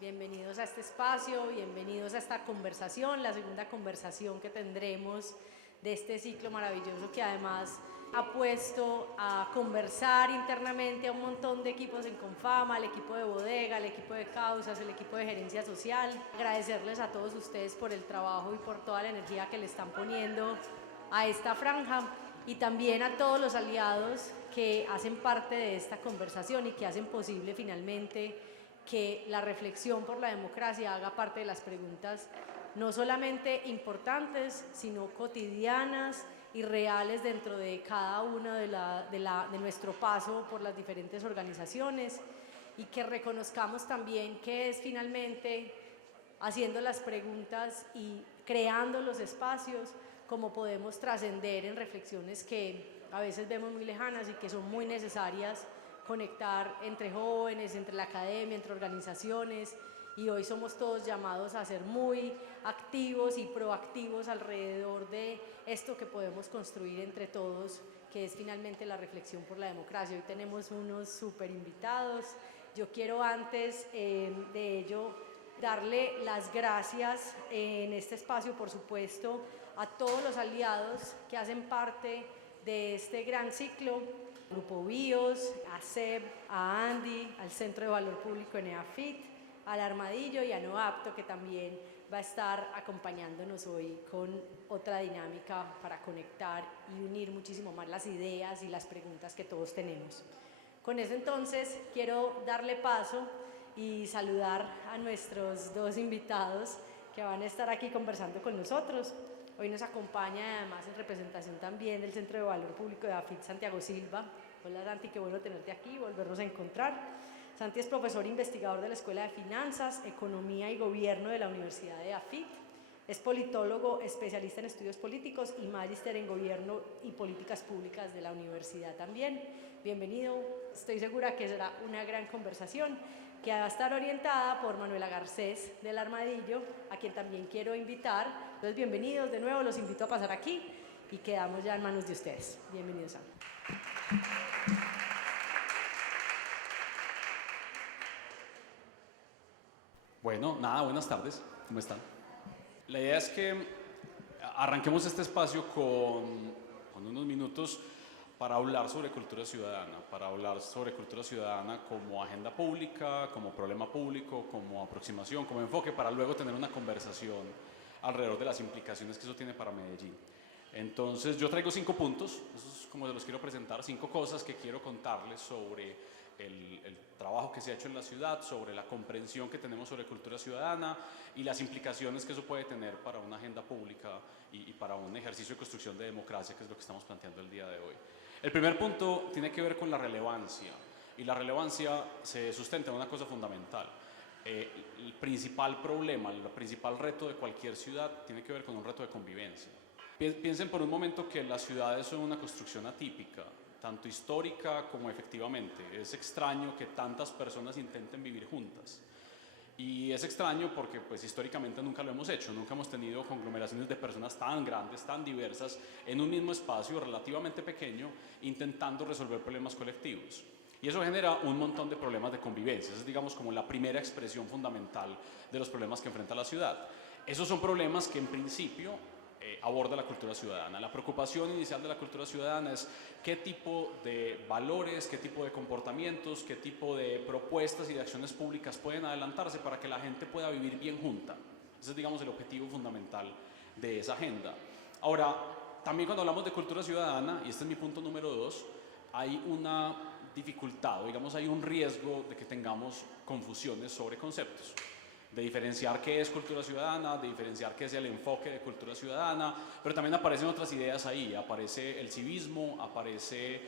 Bienvenidos a este espacio, bienvenidos a esta conversación, la segunda conversación que tendremos de este ciclo maravilloso que además ha puesto a conversar internamente a un montón de equipos en Confama, al equipo de bodega, al equipo de causas, el equipo de gerencia social. Agradecerles a todos ustedes por el trabajo y por toda la energía que le están poniendo a esta franja y también a todos los aliados que hacen parte de esta conversación y que hacen posible finalmente que la reflexión por la democracia haga parte de las preguntas no solamente importantes, sino cotidianas y reales dentro de cada uno de nuestro paso por las diferentes organizaciones, y que reconozcamos también que es finalmente haciendo las preguntas y creando los espacios como podemos trascender en reflexiones que a veces vemos muy lejanas y que son muy necesarias, conectar entre jóvenes, entre la academia, entre organizaciones, y hoy somos todos llamados a ser muy activos y proactivos alrededor de esto que podemos construir entre todos, que es finalmente la reflexión por la democracia. Hoy tenemos unos súper invitados. Yo quiero antes de ello darle las gracias en este espacio, por supuesto, a todos los aliados que hacen parte de este gran ciclo: Grupo BIOS, a SEB, a Andy, al Centro de Valor Público en EAFIT, al Armadillo y a NoApto, que también va a estar acompañándonos hoy con otra dinámica para conectar y unir muchísimo más las ideas y las preguntas que todos tenemos. Con eso entonces quiero darle paso y saludar a nuestros dos invitados que van a estar aquí conversando con nosotros. Hoy nos acompaña, además en representación también del Centro de Valor Público de AFIT, Santiago Silva. Hola Santi, qué bueno tenerte aquí, volvernos a encontrar. Santi es profesor investigador de la Escuela de Finanzas, Economía y Gobierno de la Universidad de AFIT. Es politólogo, especialista en estudios políticos y magíster en Gobierno y Políticas Públicas de la universidad también. Bienvenido, estoy segura que será una gran conversación que va a estar orientada por Manuela Garcés del Armadillo, a quien también quiero invitar. Entonces, bienvenidos de nuevo, los invito a pasar aquí y quedamos ya en manos de ustedes. Bienvenidos, Ana. Bueno, nada, buenas tardes, ¿cómo están? La idea es que arranquemos este espacio con unos minutos para hablar sobre cultura ciudadana como agenda pública, como problema público, como aproximación, como enfoque, para luego tener una conversación alrededor de las implicaciones que eso tiene para Medellín. Entonces yo traigo 5 puntos, esos como se los quiero presentar, 5 cosas que quiero contarles sobre el trabajo que se ha hecho en la ciudad, sobre la comprensión que tenemos sobre cultura ciudadana y las implicaciones que eso puede tener para una agenda pública y para un ejercicio de construcción de democracia, que es lo que estamos planteando el día de hoy. El primer punto tiene que ver con la relevancia, y la relevancia se sustenta en una cosa fundamental. El principal problema, el principal reto de cualquier ciudad tiene que ver con un reto de convivencia. Piensen por un momento que las ciudades son una construcción atípica, tanto histórica como efectivamente. Es extraño que tantas personas intenten vivir juntas. Y es extraño porque pues, históricamente nunca lo hemos hecho, nunca hemos tenido conglomeraciones de personas tan grandes, tan diversas, en un mismo espacio relativamente pequeño, intentando resolver problemas colectivos. Y eso genera un montón de problemas de convivencia. Esa es, digamos, como la primera expresión fundamental de los problemas que enfrenta la ciudad. Esos son problemas que en principio aborda la cultura ciudadana. La preocupación inicial de la cultura ciudadana es qué tipo de valores, qué tipo de comportamientos, qué tipo de propuestas y de acciones públicas pueden adelantarse para que la gente pueda vivir bien junta. Ese es, digamos, el objetivo fundamental de esa agenda. Ahora, también cuando hablamos de cultura ciudadana, y este es mi punto número 2, hay una dificultad, digamos, hay un riesgo de que tengamos confusiones sobre conceptos, de diferenciar qué es cultura ciudadana, de diferenciar qué es el enfoque de cultura ciudadana, pero también aparecen otras ideas ahí, aparece el civismo, aparece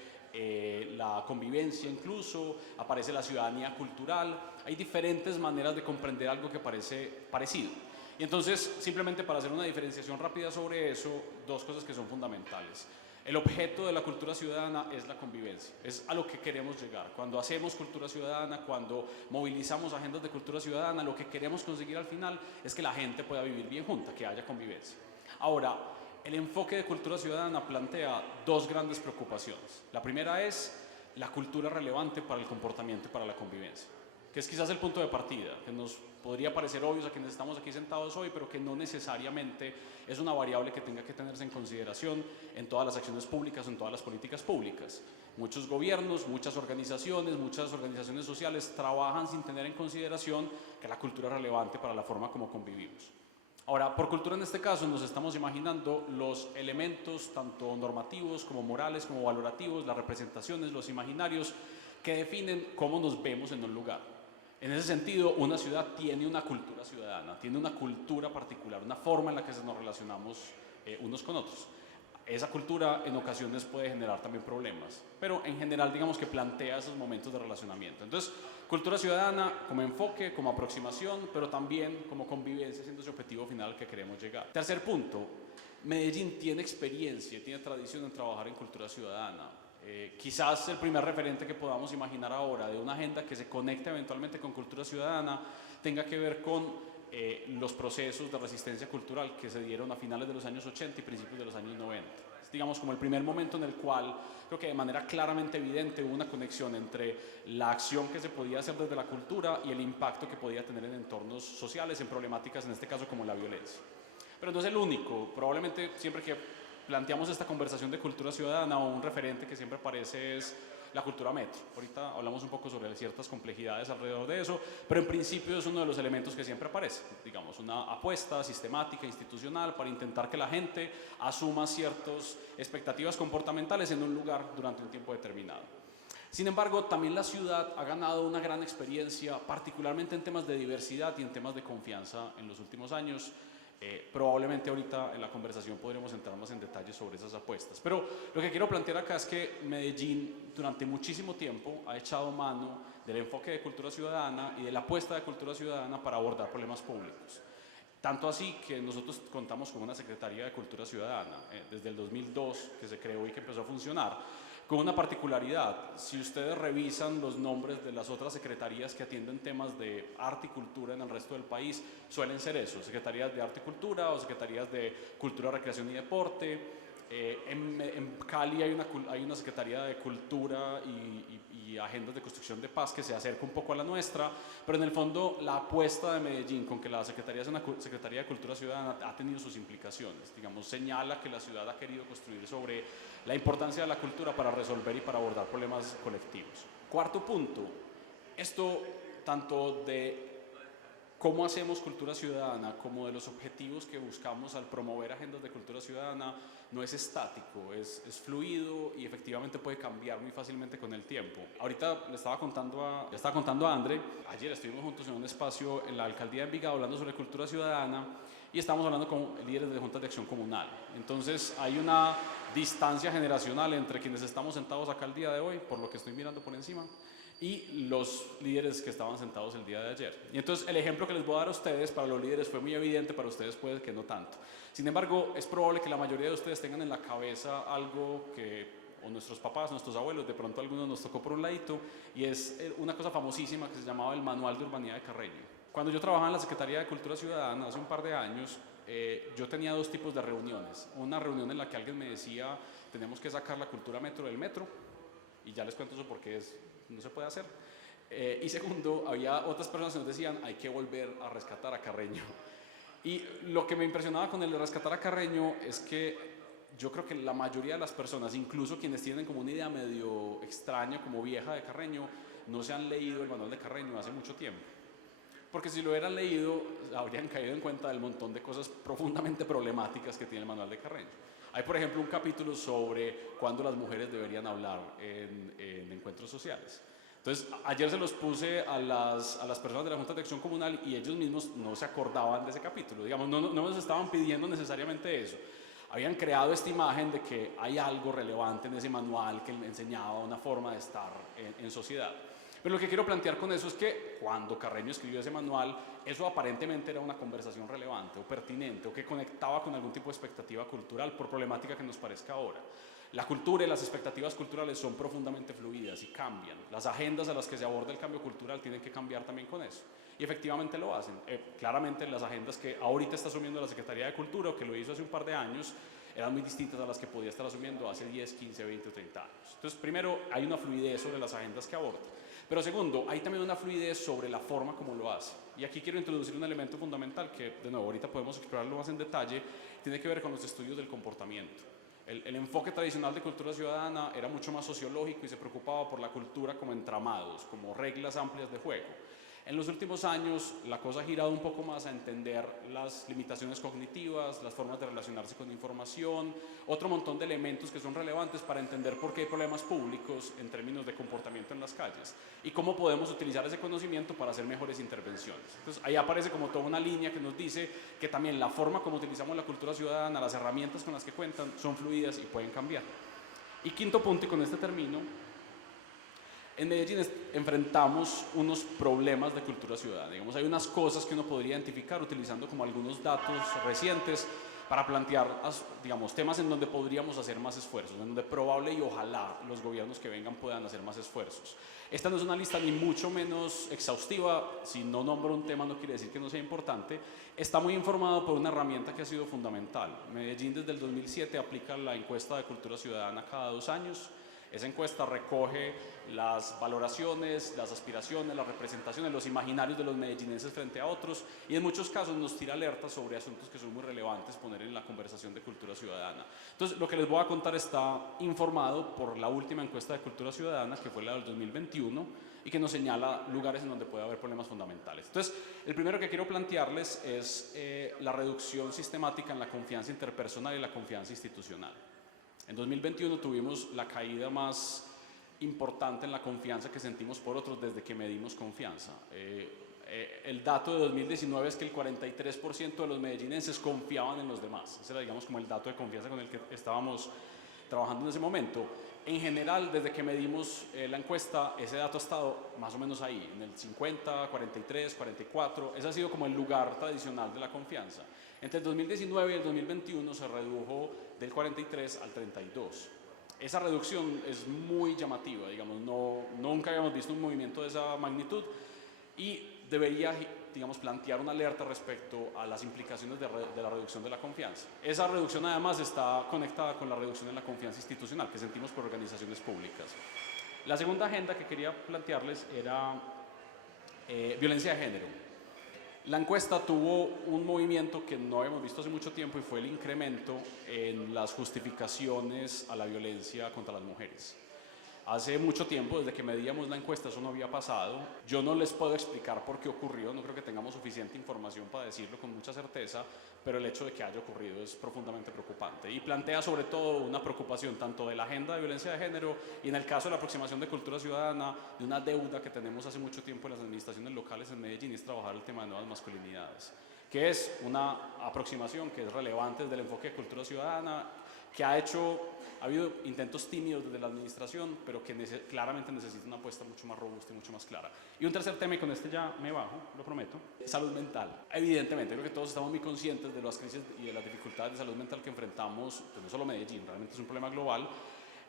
la convivencia incluso, aparece la ciudadanía cultural, hay diferentes maneras de comprender algo que parece parecido. Y entonces, simplemente para hacer una diferenciación rápida sobre eso, 2 cosas que son fundamentales. El objeto de la cultura ciudadana es la convivencia, es a lo que queremos llegar. Cuando hacemos cultura ciudadana, cuando movilizamos agendas de cultura ciudadana, lo que queremos conseguir al final es que la gente pueda vivir bien junta, que haya convivencia. Ahora, el enfoque de cultura ciudadana plantea 2 grandes preocupaciones. La primera es la cultura relevante para el comportamiento y para la convivencia. que es quizás el punto de partida, que nos podría parecer obvio a quienes estamos aquí sentados hoy, pero que no necesariamente es una variable que tenga que tenerse en consideración en todas las acciones públicas o en todas las políticas públicas. Muchos gobiernos, muchas organizaciones sociales trabajan sin tener en consideración que la cultura es relevante para la forma como convivimos. Ahora, por cultura en este caso nos estamos imaginando los elementos tanto normativos como morales, como valorativos, las representaciones, los imaginarios que definen cómo nos vemos en un lugar. En ese sentido, una ciudad tiene una cultura ciudadana, tiene una cultura particular, una forma en la que nos relacionamos unos con otros. Esa cultura en ocasiones puede generar también problemas, pero en general digamos que plantea esos momentos de relacionamiento. Entonces, cultura ciudadana como enfoque, como aproximación, pero también como convivencia, siendo ese objetivo final al que queremos llegar. Tercer punto, Medellín tiene experiencia, tiene tradición en trabajar en cultura ciudadana. Quizás el primer referente que podamos imaginar ahora de una agenda que se conecte eventualmente con cultura ciudadana tenga que ver con los procesos de resistencia cultural que se dieron a finales de los años 80 y principios de los años 90. Es, digamos, como el primer momento en el cual creo que de manera claramente evidente hubo una conexión entre la acción que se podía hacer desde la cultura y el impacto que podía tener en entornos sociales, en problemáticas, en este caso como la violencia. Pero no es el único, probablemente siempre que planteamos esta conversación de cultura ciudadana o un referente que siempre aparece es la cultura metro. Ahorita hablamos un poco sobre ciertas complejidades alrededor de eso, pero en principio es uno de los elementos que siempre aparece, digamos, una apuesta sistemática, institucional, para intentar que la gente asuma ciertas expectativas comportamentales en un lugar durante un tiempo determinado. Sin embargo, también la ciudad ha ganado una gran experiencia, particularmente en temas de diversidad y en temas de confianza en los últimos años. Probablemente ahorita en la conversación podremos entrar más en detalle sobre esas apuestas. Pero lo que quiero plantear acá es que Medellín durante muchísimo tiempo ha echado mano del enfoque de cultura ciudadana y de la apuesta de cultura ciudadana para abordar problemas públicos. Tanto así que nosotros contamos con una Secretaría de Cultura Ciudadana desde el 2002 que se creó y que empezó a funcionar. Con una particularidad, si ustedes revisan los nombres de las otras secretarías que atienden temas de arte y cultura en el resto del país, suelen ser eso, secretarías de arte y cultura o secretarías de cultura, recreación y deporte. En Cali hay una secretaría de cultura y agendas de construcción de paz que se acerca un poco a la nuestra, pero en el fondo la apuesta de Medellín con que la secretaría sea una secretaría de cultura ciudadana ha tenido sus implicaciones. Digamos, señala que la ciudad ha querido construir sobre la importancia de la cultura para resolver y para abordar problemas colectivos. Cuarto punto, esto tanto de cómo hacemos cultura ciudadana como de los objetivos que buscamos al promover agendas de cultura ciudadana no es estático, es fluido y efectivamente puede cambiar muy fácilmente con el tiempo. Ahorita le estaba contando a André, ayer estuvimos juntos en un espacio en la alcaldía de Envigado hablando sobre cultura ciudadana y estábamos hablando con líderes de juntas de acción comunal. Entonces hay una distancia generacional entre quienes estamos sentados acá el día de hoy, por lo que estoy mirando por encima, y los líderes que estaban sentados el día de ayer. Y entonces el ejemplo que les voy a dar a ustedes, para los líderes fue muy evidente, para ustedes puede que no tanto. Sin embargo, es probable que la mayoría de ustedes tengan en la cabeza algo que o nuestros papás, nuestros abuelos, de pronto a algunos nos tocó por un ladito, y es una cosa famosísima que se llamaba el Manual de Urbanidad de Carreño. Cuando yo trabajaba en la Secretaría de Cultura Ciudadana hace un par de años, yo tenía dos tipos de reuniones. Una reunión en la que alguien me decía, tenemos que sacar la cultura metro del metro, y ya les cuento eso porque no se puede hacer. Y segundo, había otras personas que nos decían, hay que volver a rescatar a Carreño. Y lo que me impresionaba con el de rescatar a Carreño es que yo creo que la mayoría de las personas, incluso quienes tienen como una idea medio extraña, como vieja de Carreño, no se han leído el manual de Carreño hace mucho tiempo. Porque si lo hubieran leído, habrían caído en cuenta del montón de cosas profundamente problemáticas que tiene el manual de Carreño. Hay, por ejemplo, un capítulo sobre cuándo las mujeres deberían hablar en encuentros sociales. Entonces, ayer se los puse a las personas de la Junta de Acción Comunal y ellos mismos no se acordaban de ese capítulo. Digamos, no nos estaban pidiendo necesariamente eso. Habían creado esta imagen de que hay algo relevante en ese manual que enseñaba una forma de estar en sociedad. Pero lo que quiero plantear con eso es que cuando Carreño escribió ese manual, eso aparentemente era una conversación relevante o pertinente o que conectaba con algún tipo de expectativa cultural, por problemática que nos parezca ahora. La cultura y las expectativas culturales son profundamente fluidas y cambian. Las agendas a las que se aborda el cambio cultural tienen que cambiar también con eso. Y efectivamente lo hacen. Claramente las agendas que ahorita está asumiendo la Secretaría de Cultura o que lo hizo hace un par de años eran muy distintas a las que podía estar asumiendo hace 10, 15, 20 o 30 años. Entonces, primero, hay una fluidez sobre las agendas que aborda. Pero segundo, hay también una fluidez sobre la forma como lo hace. Y aquí quiero introducir un elemento fundamental que, de nuevo, ahorita podemos explorarlo más en detalle, tiene que ver con los estudios del comportamiento. El enfoque tradicional de cultura ciudadana era mucho más sociológico y se preocupaba por la cultura como entramados, como reglas amplias de juego. En los últimos años la cosa ha girado un poco más a entender las limitaciones cognitivas, las formas de relacionarse con información, otro montón de elementos que son relevantes para entender por qué hay problemas públicos en términos de comportamiento en las calles y cómo podemos utilizar ese conocimiento para hacer mejores intervenciones. Entonces ahí aparece como toda una línea que nos dice que también la forma como utilizamos la cultura ciudadana, las herramientas con las que cuentan son fluidas y pueden cambiar. Y quinto punto, y con este termino, en Medellín enfrentamos unos problemas de cultura ciudadana. Digamos, hay unas cosas que uno podría identificar utilizando como algunos datos recientes para plantear, digamos, temas en donde podríamos hacer más esfuerzos, en donde probable y ojalá los gobiernos que vengan puedan hacer más esfuerzos. Esta no es una lista ni mucho menos exhaustiva, si no nombro un tema no quiere decir que no sea importante, está muy informado por una herramienta que ha sido fundamental. Medellín desde el 2007 aplica la encuesta de cultura ciudadana cada 2 años. Esa encuesta recoge las valoraciones, las aspiraciones, las representaciones, los imaginarios de los medellinenses frente a otros y en muchos casos nos tira alertas sobre asuntos que son muy relevantes poner en la conversación de cultura ciudadana. Entonces, lo que les voy a contar está informado por la última encuesta de cultura ciudadana, que fue la del 2021, y que nos señala lugares en donde puede haber problemas fundamentales. Entonces, el primero que quiero plantearles es la reducción sistemática en la confianza interpersonal y la confianza institucional. En 2021 tuvimos la caída más importante en la confianza que sentimos por otros desde que medimos confianza. El dato de 2019 es que el 43% de los medellinenses confiaban en los demás. Ese era, digamos, como el dato de confianza con el que estábamos trabajando en ese momento. En general, desde que medimos la encuesta, ese dato ha estado más o menos ahí, en el 50, 43, 44. Ese ha sido como el lugar tradicional de la confianza. Entre el 2019 y el 2021 se redujo del 43 al 32. Esa reducción es muy llamativa, digamos, nunca habíamos visto un movimiento de esa magnitud y debería, digamos, plantear una alerta respecto a las implicaciones de la reducción de la confianza. Esa reducción además está conectada con la reducción en la confianza institucional que sentimos por organizaciones públicas. La segunda agenda que quería plantearles era violencia de género. La encuesta tuvo un movimiento que no habíamos visto hace mucho tiempo y fue el incremento en las justificaciones a la violencia contra las mujeres. Hace mucho tiempo, desde que medíamos la encuesta, eso no había pasado. Yo no les puedo explicar por qué ocurrió, no creo que tengamos suficiente información para decirlo con mucha certeza, pero el hecho de que haya ocurrido es profundamente preocupante y plantea sobre todo una preocupación tanto de la agenda de violencia de género y en el caso de la aproximación de cultura ciudadana, de una deuda que tenemos hace mucho tiempo en las administraciones locales en Medellín, es trabajar el tema de nuevas masculinidades, que es una aproximación que es relevante desde el enfoque de cultura ciudadana, que ha habido intentos tímidos desde la administración, pero que claramente necesita una apuesta mucho más robusta y mucho más clara. Y un tercer tema, y con este ya me bajo, lo prometo, salud mental. Evidentemente, creo que todos estamos muy conscientes de las crisis y de las dificultades de salud mental que enfrentamos, pues no solo Medellín, realmente es un problema global.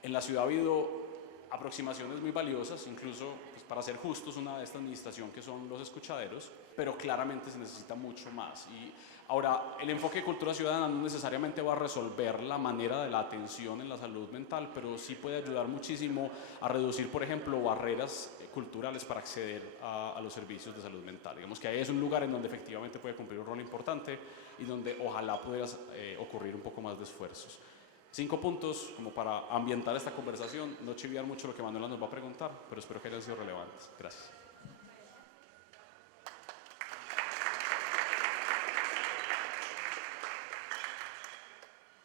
En la ciudad ha habido aproximaciones muy valiosas, incluso pues, para ser justos, una de esta administración que son los escuchaderos, pero claramente se necesita mucho más. Y ahora, el enfoque de cultura ciudadana no necesariamente va a resolver la manera de la atención en la salud mental, pero sí puede ayudar muchísimo a reducir, por ejemplo, barreras culturales para acceder a los servicios de salud mental. Digamos que ahí es un lugar en donde efectivamente puede cumplir un rol importante y donde ojalá pudiera ocurrir un poco más de esfuerzos. 5 puntos como para ambientar esta conversación, no chiviar mucho lo que Manuela nos va a preguntar, pero espero que hayan sido relevantes. Gracias.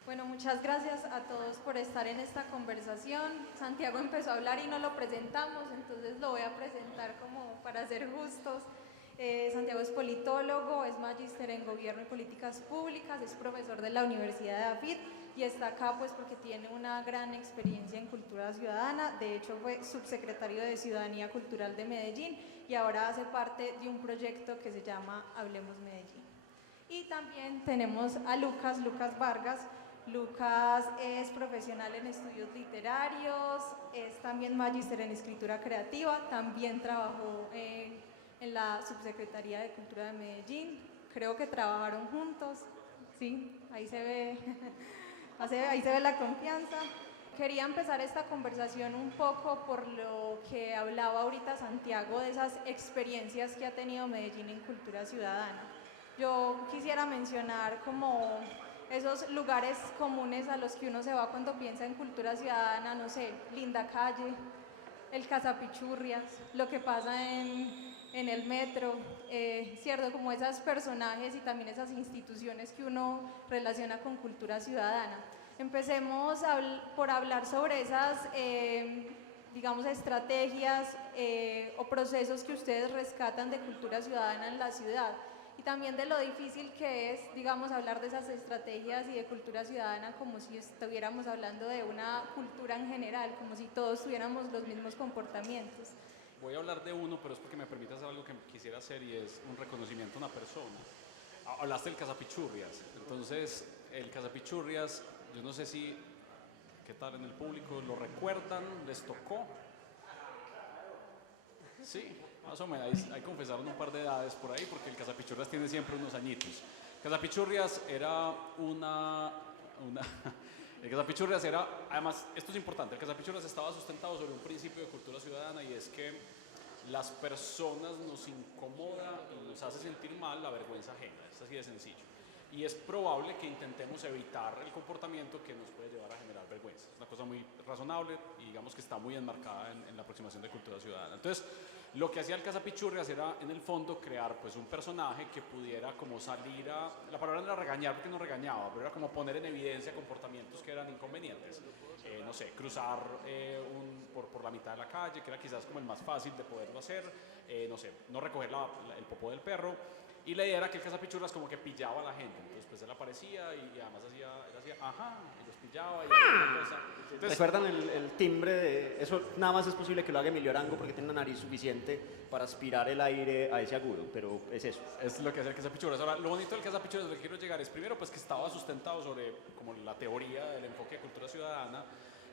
Bueno, muchas gracias a todos por estar en esta conversación. Santiago empezó a hablar y no lo presentamos, entonces lo voy a presentar como para ser justos. Santiago es politólogo, es magíster en Gobierno y Políticas Públicas, es profesor de la Universidad de AFIT y está acá pues porque tiene una gran experiencia en cultura ciudadana. De hecho fue subsecretario de Ciudadanía Cultural de Medellín y ahora hace parte de un proyecto que se llama Hablemos Medellín. Y también tenemos a Lucas Vargas. Lucas es profesional en estudios literarios, es también magíster en escritura creativa, también trabajó en la Subsecretaría de Cultura de Medellín, creo que trabajaron juntos, sí, ahí se ve la confianza. quería empezar esta conversación un poco por lo que hablaba ahorita Santiago de esas experiencias que ha tenido Medellín en cultura ciudadana. Yo quisiera mencionar como esos lugares comunes a los que uno se va cuando piensa en cultura ciudadana, no sé, Linda Calle, el Casapichurrias, lo que pasa en el metro, cierto, como esos personajes y también esas instituciones que uno relaciona con cultura ciudadana. Empecemos por hablar sobre esas, digamos, estrategias o procesos que ustedes rescatan de cultura ciudadana en la ciudad y también de lo difícil que es, digamos, hablar de esas estrategias y de cultura ciudadana como si estuviéramos hablando de una cultura en general, como si todos tuviéramos los mismos comportamientos. Voy a hablar de uno, pero es porque me permite hacer algo que quisiera hacer y es un reconocimiento a una persona. Hablaste del Casapichurrias, entonces el Casapichurrias, yo no sé si, ¿qué tal en el público? ¿Lo recuerdan? ¿Les tocó? Sí, más o menos, ahí confesaron un par de edades por ahí, porque el Casapichurrias tiene siempre unos añitos. Casapichurrias era el Casapichurrias era, además, esto es importante, el Casapichurrias estaba sustentado sobre un principio de cultura ciudadana y es que las personas nos incomoda y nos hace sentir mal la vergüenza ajena, es así de sencillo. Y es probable que intentemos evitar el comportamiento que nos puede llevar a generar vergüenza. Es una cosa muy razonable y digamos que está muy enmarcada en la aproximación de cultura ciudadana. Entonces, lo que hacía el Casapichurrias era, en el fondo, crear pues un personaje que pudiera como salir a... La palabra no era regañar porque no regañaba, pero era como poner en evidencia comportamientos que eran inconvenientes. No sé, cruzar por la mitad de la calle, que era quizás como el más fácil de poderlo hacer. No sé, no recoger el popó del perro. Y la idea era que el Casapichurrias como que pillaba a la gente, entonces pues él aparecía y además él hacía ajá, y los pillaba y alguna cosa. Entonces, ¿recuerdan el timbre de eso? Nada más es posible que lo haga Emilio Arango porque tiene una nariz suficiente para aspirar el aire a ese agudo, pero es eso. es lo que hace el Casapichurrias. Ahora, lo bonito del Casapichurrias, lo que quiero llegar es primero pues que estaba sustentado sobre como la teoría del enfoque de cultura ciudadana,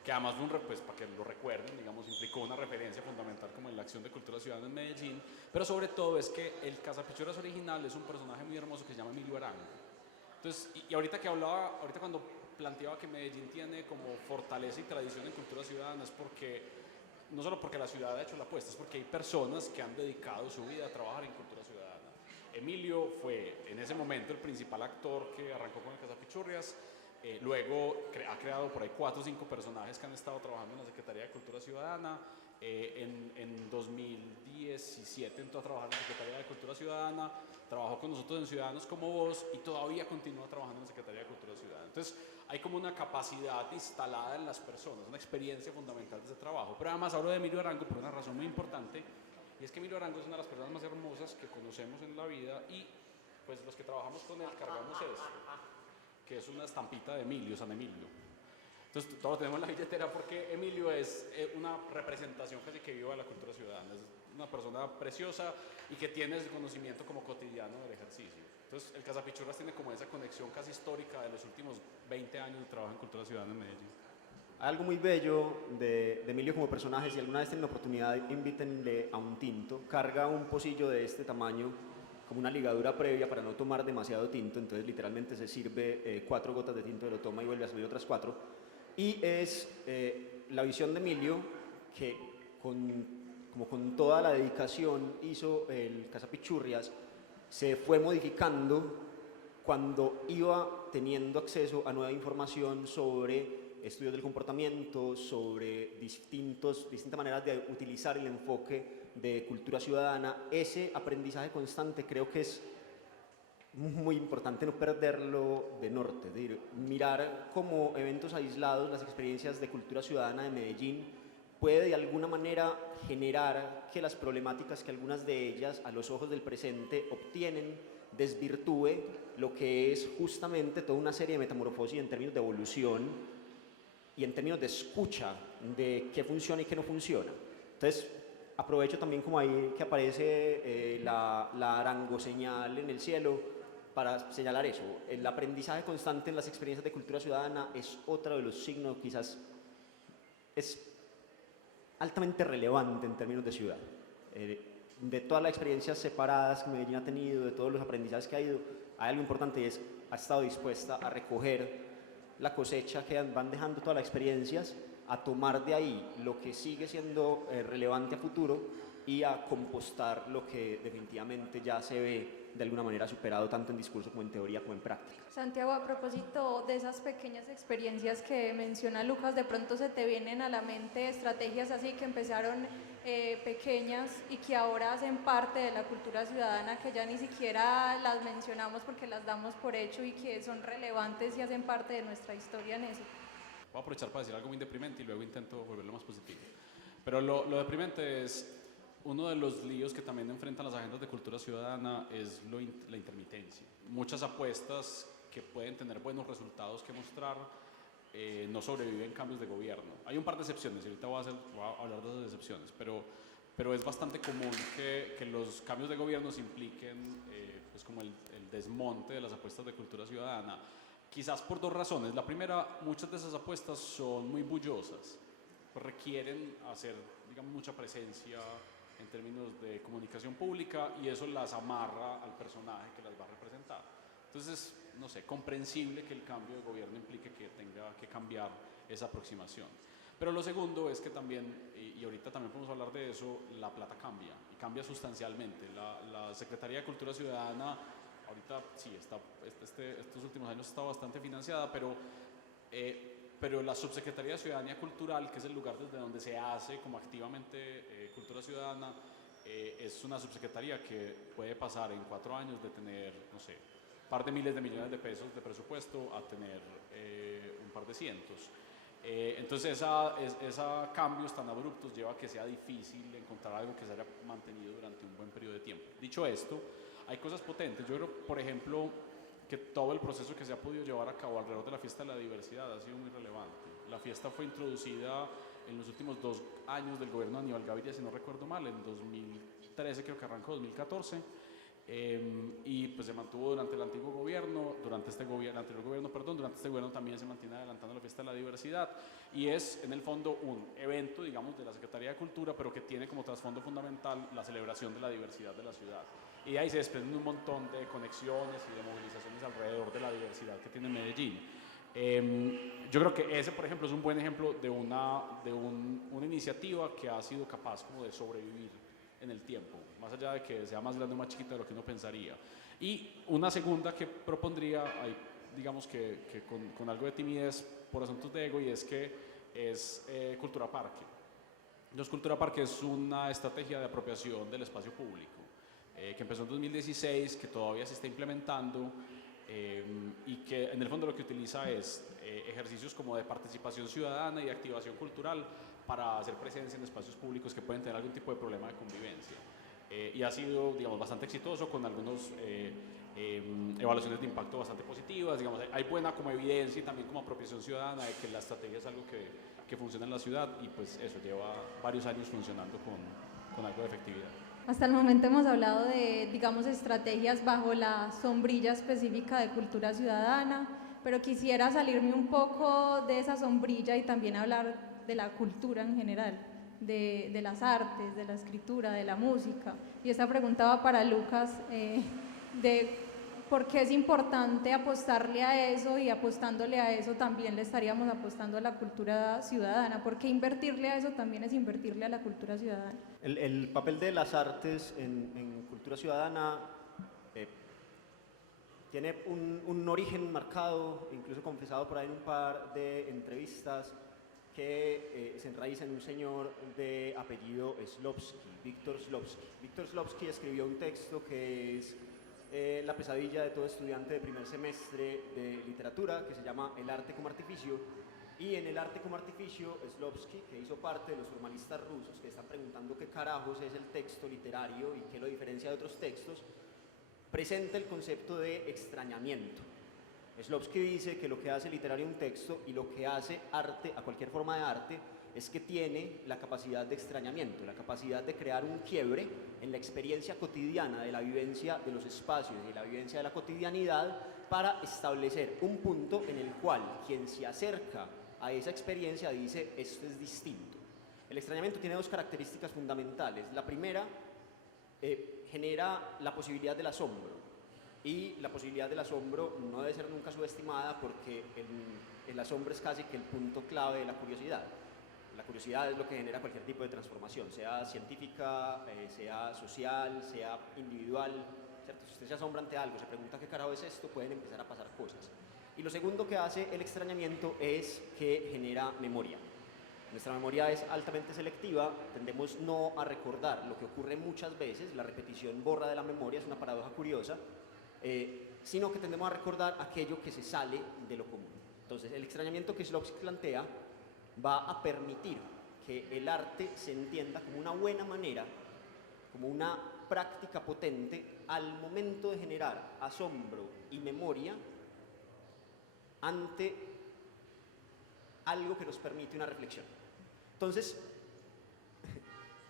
que además, pues, para que lo recuerden, digamos, implicó una referencia fundamental como en la acción de cultura ciudadana en Medellín, pero sobre todo es que el Casapichurrias original es un personaje muy hermoso que se llama Emilio Arango. Entonces, y ahorita cuando planteaba que Medellín tiene como fortaleza y tradición en cultura ciudadana es porque, no solo porque la ciudad ha hecho la apuesta, es porque hay personas que han dedicado su vida a trabajar en cultura ciudadana. Emilio fue en ese momento el principal actor que arrancó con el Casapichurrias. Luego ha creado por ahí 4 o 5 personajes que han estado trabajando en la Secretaría de Cultura Ciudadana. En 2017 entró a trabajar en la Secretaría de Cultura Ciudadana, trabajó con nosotros en Ciudadanos como Vos y todavía continúa trabajando en la Secretaría de Cultura Ciudadana. Entonces hay como una capacidad instalada en las personas, una experiencia fundamental de ese trabajo. Pero además hablo de Emilio Arango por una razón muy importante y es que Emilio Arango es una de las personas más hermosas que conocemos en la vida y pues los que trabajamos con él cargamos esto, que es una estampita de Emilio, San Emilio. Entonces todos lo tenemos en la billetera porque Emilio es una representación casi que viva de la cultura ciudadana. Es una persona preciosa y que tiene ese conocimiento como cotidiano del ejercicio. Entonces el Casapichurrias tiene como esa conexión casi histórica de los últimos 20 años de trabajo en cultura ciudadana en Medellín. Hay algo muy bello de Emilio como personaje. Si alguna vez tienen la oportunidad, invítenle a un tinto. Carga un pocillo de este tamaño como una ligadura previa para no tomar demasiado tinto, entonces literalmente se sirve 4 gotas de tinto, lo toma y vuelve a subir otras 4. Y es la visión de Emilio que como con toda la dedicación hizo el Casapichurrias, se fue modificando cuando iba teniendo acceso a nueva información sobre estudios del comportamiento, sobre distintas maneras de utilizar el enfoque de cultura ciudadana. Ese aprendizaje constante creo que es muy importante no perderlo de norte, es decir, mirar como eventos aislados las experiencias de cultura ciudadana de Medellín puede de alguna manera generar que las problemáticas que algunas de ellas a los ojos del presente obtienen desvirtúe lo que es justamente toda una serie de metamorfosis en términos de evolución y en términos de escucha de qué funciona y qué no funciona. Entonces, aprovecho también como ahí que aparece la Arango señal en el cielo para señalar eso. El aprendizaje constante en las experiencias de cultura ciudadana es otro de los signos, quizás es altamente relevante en términos de ciudad. De todas las experiencias separadas que Medellín ha tenido, de todos los aprendizajes que ha ido, hay algo importante y es, ha estado dispuesta a recoger la cosecha que van dejando todas las experiencias a tomar de ahí lo que sigue siendo relevante a futuro y a compostar lo que definitivamente ya se ve de alguna manera superado tanto en discurso como en teoría como en práctica. Santiago, a propósito de esas pequeñas experiencias que menciona Lucas, ¿de pronto se te vienen a la mente estrategias así que empezaron pequeñas y que ahora hacen parte de la cultura ciudadana, que ya ni siquiera las mencionamos porque las damos por hecho y que son relevantes y hacen parte de nuestra historia en eso? Voy a aprovechar para decir algo muy deprimente y luego intento volverlo más positivo. Pero lo deprimente es, uno de los líos que también enfrentan las agendas de cultura ciudadana es la intermitencia. Muchas apuestas que pueden tener buenos resultados que mostrar no sobreviven cambios de gobierno. Hay un par de excepciones, y ahorita voy a hablar de esas excepciones, pero es bastante común que los cambios de gobierno impliquen pues como el desmonte de las apuestas de cultura ciudadana. Quizás por dos razones. La primera, muchas de esas apuestas son muy bullosas, pues requieren hacer, digamos, mucha presencia en términos de comunicación pública y eso las amarra al personaje que las va a representar. Entonces, no sé, comprensible que el cambio de gobierno implique que tenga que cambiar esa aproximación. Pero lo segundo es que también, y ahorita también podemos hablar de eso, la plata cambia y cambia sustancialmente. La Secretaría de Cultura Ciudadana ahorita sí, estos últimos años está bastante financiada, pero la Subsecretaría de Ciudadanía Cultural, que es el lugar desde donde se hace como activamente cultura ciudadana, es una subsecretaría que puede pasar en 4 años de tener, no sé, un par de miles de millones de pesos de presupuesto a tener un par de cientos. Entonces, esos cambios tan abruptos lleva a que sea difícil encontrar algo que se haya mantenido durante un buen periodo de tiempo. Dicho esto, hay cosas potentes. Yo creo, por ejemplo, que todo el proceso que se ha podido llevar a cabo alrededor de la fiesta de la diversidad ha sido muy relevante. La fiesta fue introducida en los últimos 2 años del gobierno de Aníbal Gaviria, si no recuerdo mal, en 2013 creo que arrancó, 2014, y pues se mantuvo durante el antiguo gobierno, durante este gobierno también se mantiene adelantando la fiesta de la diversidad y es en el fondo un evento, digamos, de la Secretaría de Cultura, pero que tiene como trasfondo fundamental la celebración de la diversidad de la ciudad. Y de ahí se desprenden un montón de conexiones y de movilizaciones alrededor de la diversidad que tiene Medellín. Yo creo que ese, por ejemplo, es un buen ejemplo de una iniciativa que ha sido capaz como de sobrevivir en el tiempo, más allá de que sea más grande o más chiquita de lo que uno pensaría. Y una segunda que propondría, digamos que con algo de timidez por asuntos de ego, y es que es Cultura Parque. Entonces, Cultura Parque es una estrategia de apropiación del espacio público que empezó en 2016, que todavía se está implementando y que en el fondo lo que utiliza es ejercicios como de participación ciudadana y de activación cultural para hacer presencia en espacios públicos que pueden tener algún tipo de problema de convivencia. Y ha sido, digamos, bastante exitoso con algunos evaluaciones de impacto bastante positivas. Digamos, hay buena como evidencia y también como apropiación ciudadana de que la estrategia es algo que funciona en la ciudad y pues eso lleva varios años funcionando con algo de efectividad. Hasta el momento hemos hablado de, digamos, estrategias bajo la sombrilla específica de cultura ciudadana, pero quisiera salirme un poco de esa sombrilla y también hablar de la cultura en general, de las artes, de la escritura, de la música. Y esta pregunta va para Lucas, de por qué es importante apostarle a eso, y apostándole a eso también le estaríamos apostando a la cultura ciudadana. ¿Por qué invertirle a eso también es invertirle a la cultura ciudadana? El papel de las artes en cultura ciudadana tiene un origen marcado, incluso confesado por ahí en un par de entrevistas, que se enraiza en un señor de apellido Śląski, Víctor Śląski. Víctor Śląski escribió un texto que es la pesadilla de todo estudiante de primer semestre de literatura, que se llama El arte como artificio, y en El arte como artificio, Śląski, que hizo parte de los formalistas rusos que están preguntando qué carajos es el texto literario y qué lo diferencia de otros textos, presenta el concepto de extrañamiento. Śląski dice que lo que hace literario un texto y lo que hace arte, a cualquier forma de arte, es que tiene la capacidad de extrañamiento, la capacidad de crear un quiebre en la experiencia cotidiana de la vivencia de los espacios y la vivencia de la cotidianidad para establecer un punto en el cual quien se acerca a esa experiencia dice esto es distinto. El extrañamiento tiene 2 características fundamentales. La primera, genera la posibilidad del asombro, y la posibilidad del asombro no debe ser nunca subestimada porque el asombro es casi que el punto clave de la curiosidad. la curiosidad es lo que genera cualquier tipo de transformación, sea científica, sea social, sea individual, ¿cierto? Si usted se asombra ante algo, se pregunta qué carajo es esto, pueden empezar a pasar cosas. Y lo segundo que hace el extrañamiento es que genera memoria. Nuestra memoria es altamente selectiva, tendemos no a recordar lo que ocurre muchas veces, la repetición borra de la memoria, es una paradoja curiosa, sino que tendemos a recordar aquello que se sale de lo común. Entonces, el extrañamiento que Slowik plantea va a permitir que el arte se entienda como una buena manera, como una práctica potente al momento de generar asombro y memoria ante algo que nos permite una reflexión. Entonces,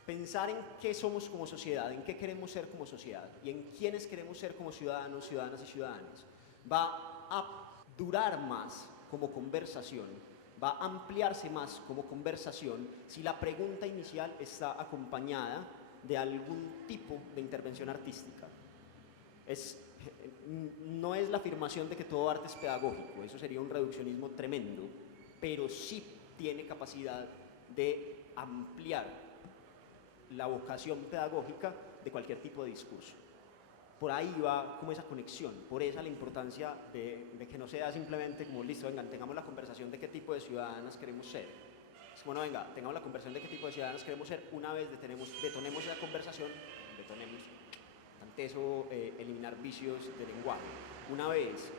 pensar en qué somos como sociedad, en qué queremos ser como sociedad y en quiénes queremos ser como ciudadanos, ciudadanas y ciudadanas, va a durar más como conversación, va a ampliarse más como conversación si la pregunta inicial está acompañada de algún tipo de intervención artística. No es la afirmación de que todo arte es pedagógico, eso sería un reduccionismo tremendo, pero sí tiene capacidad de ampliar la vocación pedagógica de cualquier tipo de discurso. Por ahí va como esa conexión, por esa la importancia de que no sea simplemente como, listo, vengan, tengamos la conversación de qué tipo de ciudadanas queremos ser. Es como, no, venga, tengamos la conversación de qué tipo de ciudadanas queremos ser, una vez detonemos esa conversación, eso, eliminar vicios de lenguaje. Una vez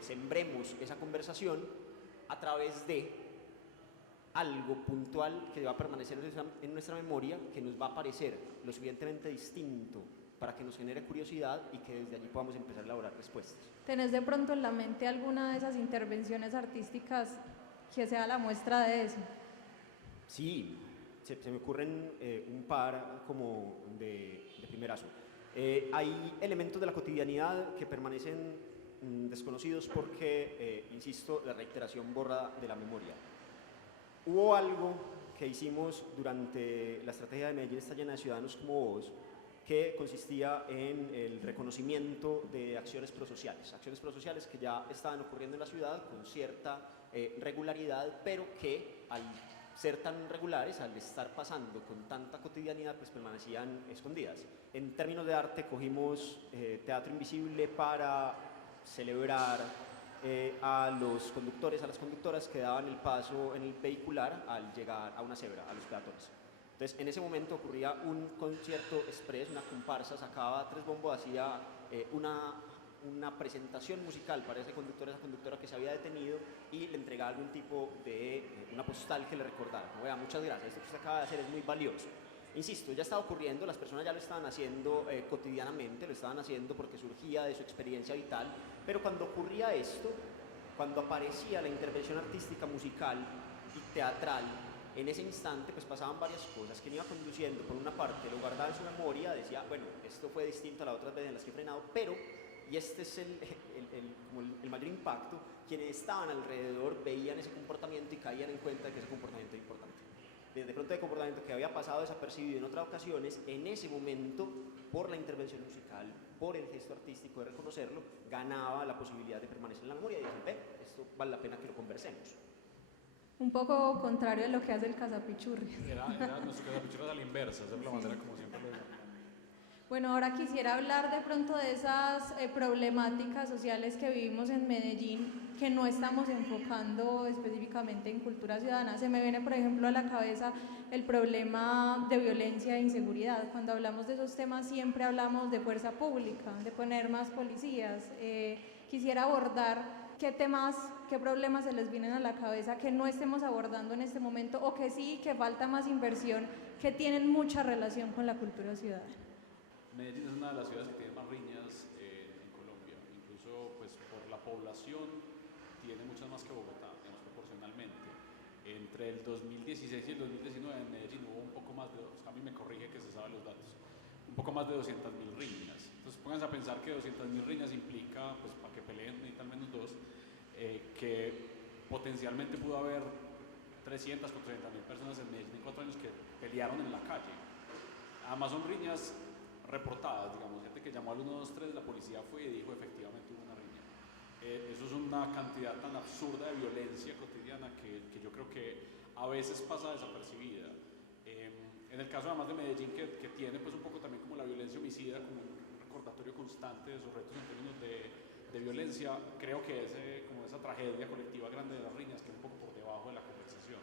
sembremos esa conversación a través de algo puntual que va a permanecer en nuestra memoria, que nos va a parecer lo suficientemente distinto para que nos genere curiosidad y que desde allí podamos empezar a elaborar respuestas. ¿Tenés de pronto en la mente alguna de esas intervenciones artísticas que sea la muestra de eso? Sí, se me ocurren un par como de primerazo. Hay elementos de la cotidianidad que permanecen desconocidos porque, insisto, la reiteración borra de la memoria. Hubo algo que hicimos durante la estrategia de Medellín está llena de ciudadanos como vos, que consistía en el reconocimiento de acciones prosociales que ya estaban ocurriendo en la ciudad con cierta regularidad, pero que al ser tan regulares, al estar pasando con tanta cotidianidad, pues permanecían escondidas. En términos de arte, cogimos Teatro Invisible para celebrar a los conductores, a las conductoras que daban el paso en el vehicular al llegar a una cebra, a los peatones. Entonces, en ese momento ocurría un concierto express, una comparsa, sacaba 3 bombos, hacía una presentación musical para ese conductor, esa conductora que se había detenido y le entregaba algún tipo de una postal que le recordara. Como, vea, muchas gracias, esto que usted acaba de hacer es muy valioso. Insisto, ya estaba ocurriendo, las personas ya lo estaban haciendo cotidianamente, lo estaban haciendo porque surgía de su experiencia vital, pero cuando ocurría esto, cuando aparecía la intervención artística, musical y teatral, en ese instante pues pasaban varias cosas. Quien iba conduciendo, por una parte, lo guardaba en su memoria, decía, bueno, esto fue distinto a las otras veces en las que he frenado, pero, y este es el mayor impacto, quienes estaban alrededor veían ese comportamiento y caían en cuenta de que ese comportamiento era importante. De pronto, el comportamiento que había pasado desapercibido en otras ocasiones, en ese momento, por la intervención musical, por el gesto artístico de reconocerlo, ganaba la posibilidad de permanecer en la memoria y decir, ve, esto vale la pena que lo conversemos. Un poco contrario a lo que hace el cazapichurri. Nuestro cazapichurri a la inversa, esa es la manera como siempre lo digo. Bueno, ahora quisiera hablar de pronto de esas problemáticas sociales que vivimos en Medellín, que no estamos enfocando específicamente en cultura ciudadana. Se me viene, por ejemplo, a la cabeza el problema de violencia e inseguridad. Cuando hablamos de esos temas siempre hablamos de fuerza pública, de poner más policías. Quisiera abordar qué temas, qué problemas se les vienen a la cabeza que no estemos abordando en este momento o que sí, que falta más inversión, que tienen mucha relación con la cultura ciudadana. Medellín es una de las ciudades que tiene más riñas en Colombia, incluso pues, por la población tiene muchas más que Bogotá, digamos, proporcionalmente. Entre el 2016 y el 2019 en Medellín hubo un poco más de, a mí me corrige que se saben los datos, un poco más de 200.000 riñas. Entonces pónganse a pensar que 200.000 riñas implica, pues para que peleen necesitan menos 2, que potencialmente pudo haber 300, 400.000 personas en Medellín en 4 años que pelearon en la calle. Además son riñas reportadas, digamos, gente que llamó al 123, la policía fue y dijo efectivamente hubo una riña. Eso es una cantidad tan absurda de violencia cotidiana que yo creo que a veces pasa desapercibida. En el caso además de Medellín, que tiene pues un poco también como la violencia homicida, como un recordatorio constante de sus retos en términos de violencia, creo que como esa tragedia colectiva grande de las riñas queda un poco por debajo de la conversación.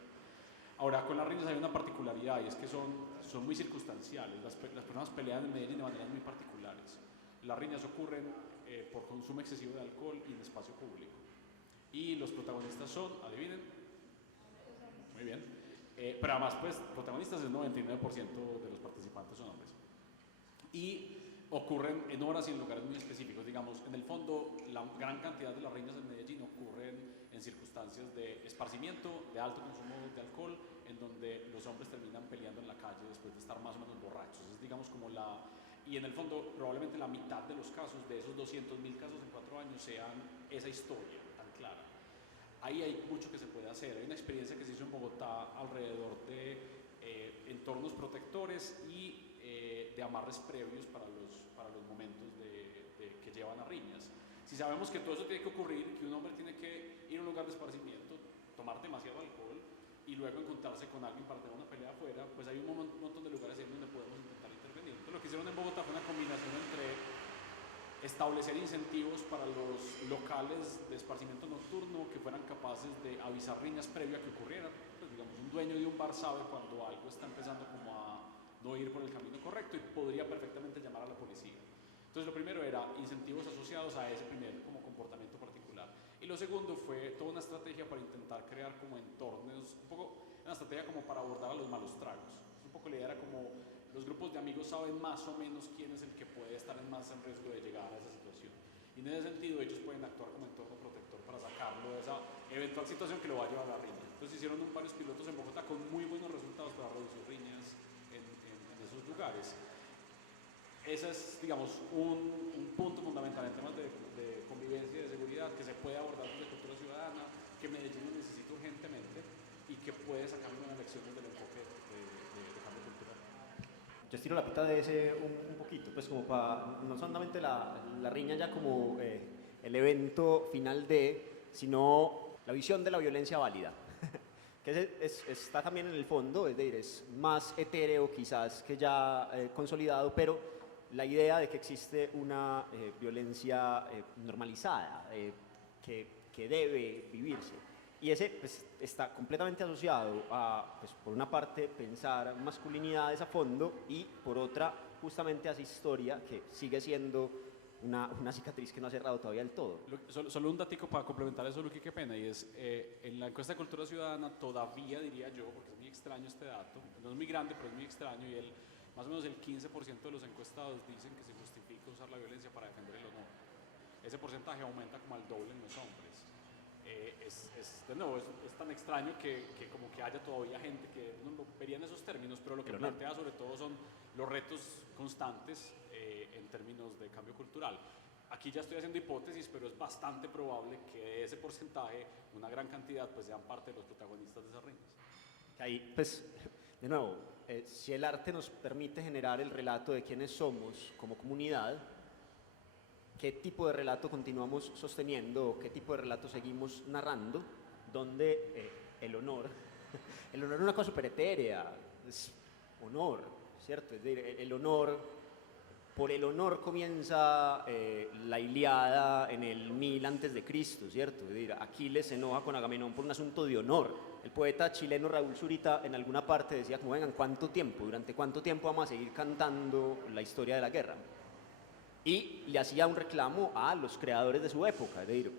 Ahora, con las riñas hay una particularidad y es que son muy circunstanciales. Las personas pelean en Medellín de maneras muy particulares. Las riñas ocurren por consumo excesivo de alcohol y en espacio público. Y los protagonistas son, adivinen, muy bien, pero además pues protagonistas el 99% de los participantes son hombres. Y ocurren en horas y en lugares muy específicos. Digamos, en el fondo, la gran cantidad de las riñas en Medellín ocurren en circunstancias de esparcimiento, de alto consumo de alcohol, en donde los hombres terminan peleando en la calle después de estar más o menos borrachos. Es, digamos, como y en el fondo, probablemente la mitad de los casos, de esos 200.000 casos en 4 años, sean esa historia tan clara. Ahí hay mucho que se puede hacer. Hay una experiencia que se hizo en Bogotá alrededor de entornos protectores y de amarres previos para los momentos que llevan a riñas. Si sabemos que todo eso tiene que ocurrir, que un hombre tiene que ir a un lugar de esparcimiento, tomar demasiado alcohol y luego encontrarse con alguien para tener una pelea afuera, pues hay un montón de lugares en donde podemos intentar intervenir. Entonces lo que hicieron en Bogotá fue una combinación entre establecer incentivos para los locales de esparcimiento nocturno que fueran capaces de avisar riñas previo a que ocurrieran. Pues, digamos, un dueño de un bar sabe cuando algo está empezando como a no ir por el camino correcto y podría perfectamente llamar a la policía. Entonces lo primero era incentivos asociados a ese primer como comportamiento particular. Y lo segundo fue toda una estrategia para intentar crear como entornos, un poco una estrategia como para abordar a los malos tragos. Un poco la idea era como los grupos de amigos saben más o menos quién es el que puede estar más en riesgo de llegar a esa situación. Y en ese sentido ellos pueden actuar como entorno protector para sacarlo de esa eventual situación que lo va a llevar a la riña. Entonces hicieron varios pilotos en Bogotá con muy buenos resultados para reducir riñas en esos lugares. Ese es, digamos, un punto fundamental en temas de convivencia y de seguridad que se puede abordar desde cultura ciudadana, que Medellín lo necesita urgentemente y que puede sacar buenas lecciones del enfoque de cambio cultural. Yo estiro la pita de ese un poquito, pues como para, no solamente la riña ya como el evento final sino la visión de la violencia válida, que está también en el fondo, es decir, es más etéreo quizás que ya consolidado, pero la idea de que existe una violencia normalizada, que debe vivirse. Y ese pues, está completamente asociado a, pues, por una parte, pensar masculinidades a fondo y, por otra, justamente a esa historia que sigue siendo una cicatriz que no ha cerrado todavía del todo. Solo un datico para complementar eso, Luqui, qué pena, y es, en la encuesta de cultura ciudadana todavía, diría yo, porque es muy extraño este dato, no es muy grande, pero es muy extraño, y más o menos el 15% de los encuestados dicen que se justifica usar la violencia para defender el honor. Ese porcentaje aumenta como al doble en los hombres. De nuevo, es tan extraño que como que haya todavía gente que no lo vería en esos términos, pero lo que plantea sobre todo son los retos constantes en términos de cambio cultural. Aquí ya estoy haciendo hipótesis, pero es bastante probable que de ese porcentaje, una gran cantidad, pues sean parte de los protagonistas de esas riñas. Ahí, pues, de nuevo, si el arte nos permite generar el relato de quiénes somos como comunidad, qué tipo de relato continuamos sosteniendo, qué tipo de relato seguimos narrando, donde el honor es una cosa súper etérea, es honor, ¿cierto? Es decir, por el honor comienza la Ilíada en el 1000 antes de Cristo, ¿cierto? Es decir, Aquiles se enoja con Agamenón por un asunto de honor. El poeta chileno Raúl Zurita en alguna parte decía como, vengan, ¿durante cuánto tiempo vamos a seguir cantando la historia de la guerra? Y le hacía un reclamo a los creadores de su época, es decir,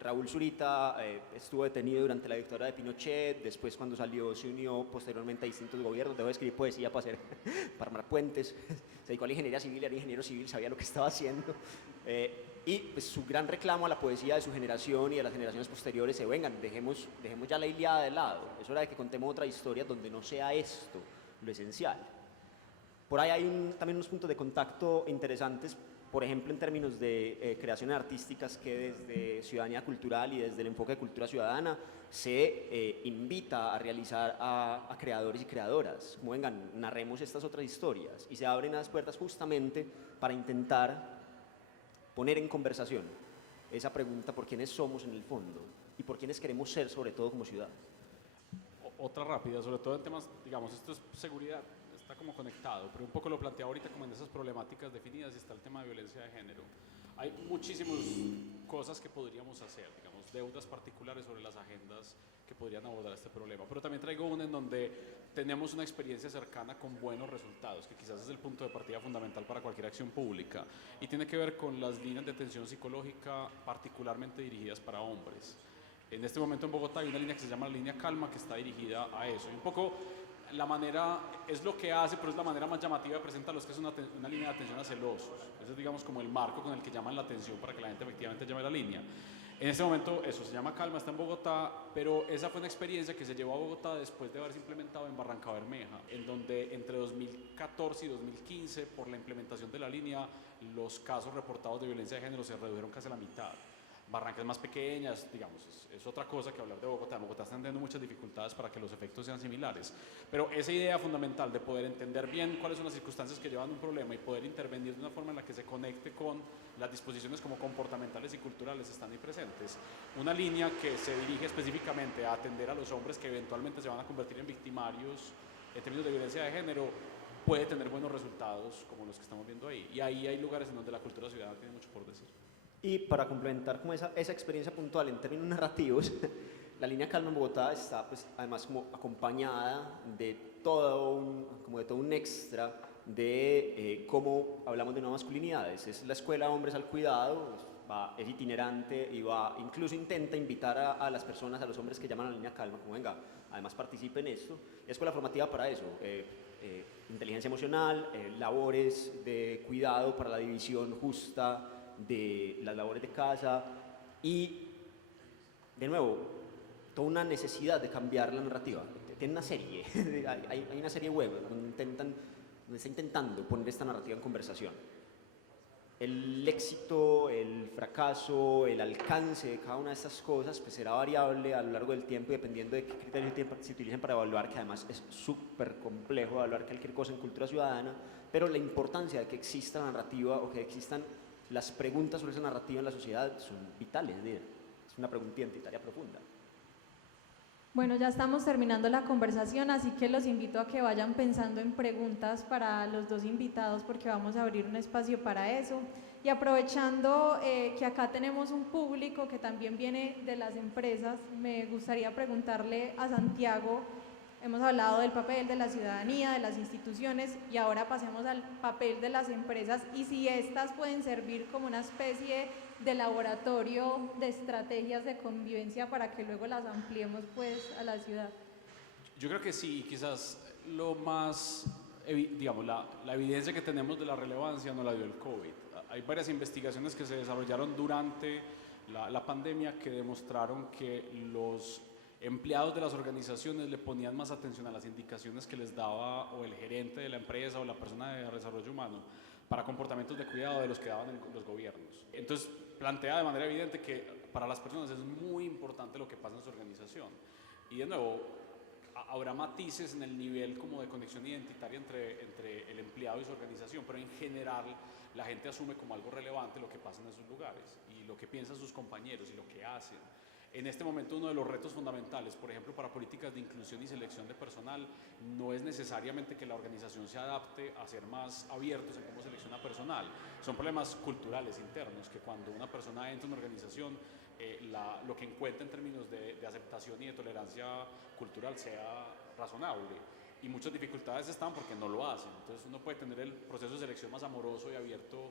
Raúl Zurita estuvo detenido durante la dictadura de Pinochet, después cuando salió se unió posteriormente a distintos gobiernos, dejó de escribir poesía para armar puentes, se dedicó a la ingeniería civil, era ingeniero civil, sabía lo que estaba haciendo, y pues, su gran reclamo a la poesía de su generación y de las generaciones posteriores es, vengan, dejemos ya la Ilíada de lado, es hora de que contemos otra historia donde no sea esto lo esencial. Por ahí hay también unos puntos de contacto interesantes, por ejemplo, en términos de creaciones artísticas que desde Ciudadanía Cultural y desde el enfoque de cultura ciudadana se invita a realizar a creadores y creadoras. Como vengan, narremos estas otras historias y se abren las puertas justamente para intentar poner en conversación esa pregunta por quiénes somos en el fondo y por quiénes queremos ser sobre todo como ciudad. otra rápida, sobre todo en temas, digamos, esto es seguridad, está como conectado, pero un poco lo planteé ahorita como en esas problemáticas definidas y está el tema de violencia de género. Hay muchísimas cosas que podríamos hacer, digamos, deudas particulares sobre las agendas que podrían abordar este problema, pero también traigo una en donde tenemos una experiencia cercana con buenos resultados, que quizás es el punto de partida fundamental para cualquier acción pública, y tiene que ver con las líneas de atención psicológica particularmente dirigidas para hombres. En este momento en Bogotá hay una línea que se llama la línea Calma, que está dirigida a eso. Y un poco la manera, es lo que hace, pero es la manera más llamativa de presentarlo, es que es una línea de atención a celosos. Ese es, digamos, como el marco con el que llaman la atención para que la gente efectivamente llame la línea. En este momento eso se llama Calma, está en Bogotá, pero esa fue una experiencia que se llevó a Bogotá después de haberse implementado en Barrancabermeja, en donde entre 2014 y 2015, por la implementación de la línea, los casos reportados de violencia de género se redujeron casi a la mitad. Barrancas más pequeñas, digamos, es otra cosa que hablar de Bogotá. Bogotá está teniendo muchas dificultades para que los efectos sean similares, pero esa idea fundamental de poder entender bien cuáles son las circunstancias que llevan un problema y poder intervenir de una forma en la que se conecte con las disposiciones como comportamentales y culturales están ahí presentes. Una línea que se dirige específicamente a atender a los hombres que eventualmente se van a convertir en victimarios en términos de violencia de género puede tener buenos resultados como los que estamos viendo ahí, y ahí hay lugares en donde la cultura ciudadana tiene mucho por decir. Y para complementar como esa experiencia puntual en términos narrativos, la línea Calma en Bogotá está pues, además como acompañada de todo un extra de cómo hablamos de nuevas masculinidades. Es la escuela Hombres al Cuidado, es itinerante y incluso intenta invitar a las personas, a los hombres que llaman a la línea Calma, como venga, además participe en esto. Es escuela formativa para eso. Inteligencia emocional, labores de cuidado para la división justa de las labores de casa y, de nuevo, toda una necesidad de cambiar la narrativa. Tiene una serie, hay una serie web donde está intentando poner esta narrativa en conversación. El éxito, el fracaso, el alcance de cada una de estas cosas pues será variable a lo largo del tiempo dependiendo de qué criterios se utilicen para evaluar, que además es súper complejo evaluar cualquier cosa en cultura ciudadana, pero la importancia de que exista la narrativa o que existan las preguntas sobre esa narrativa en la sociedad son vitales, es una pregunta identitaria profunda. Bueno, ya estamos terminando la conversación, así que los invito a que vayan pensando en preguntas para los dos invitados porque vamos a abrir un espacio para eso. Y aprovechando que acá tenemos un público que también viene de las empresas, me gustaría preguntarle a Santiago, hemos hablado del papel de la ciudadanía, de las instituciones y ahora pasemos al papel de las empresas y si estas pueden servir como una especie de laboratorio de estrategias de convivencia para que luego las ampliemos pues a la ciudad. Yo creo que sí, quizás lo más, digamos, la evidencia que tenemos de la relevancia no la dio el COVID. Hay varias investigaciones que se desarrollaron durante la pandemia que demostraron que los empleados de las organizaciones le ponían más atención a las indicaciones que les daba o el gerente de la empresa o la persona de desarrollo humano para comportamientos de cuidado de los que daban los gobiernos. Entonces, plantea de manera evidente que para las personas es muy importante lo que pasa en su organización. Y de nuevo, habrá matices en el nivel como de conexión identitaria entre el empleado y su organización, pero en general la gente asume como algo relevante lo que pasa en esos lugares y lo que piensan sus compañeros y lo que hacen. En este momento uno de los retos fundamentales, por ejemplo, para políticas de inclusión y selección de personal, no es necesariamente que la organización se adapte a ser más abiertos en cómo selecciona personal. Son problemas culturales internos, que cuando una persona entra en una organización, lo que encuentra en términos de aceptación y de tolerancia cultural sea razonable. Y muchas dificultades están porque no lo hacen. Entonces uno puede tener el proceso de selección más amoroso y abierto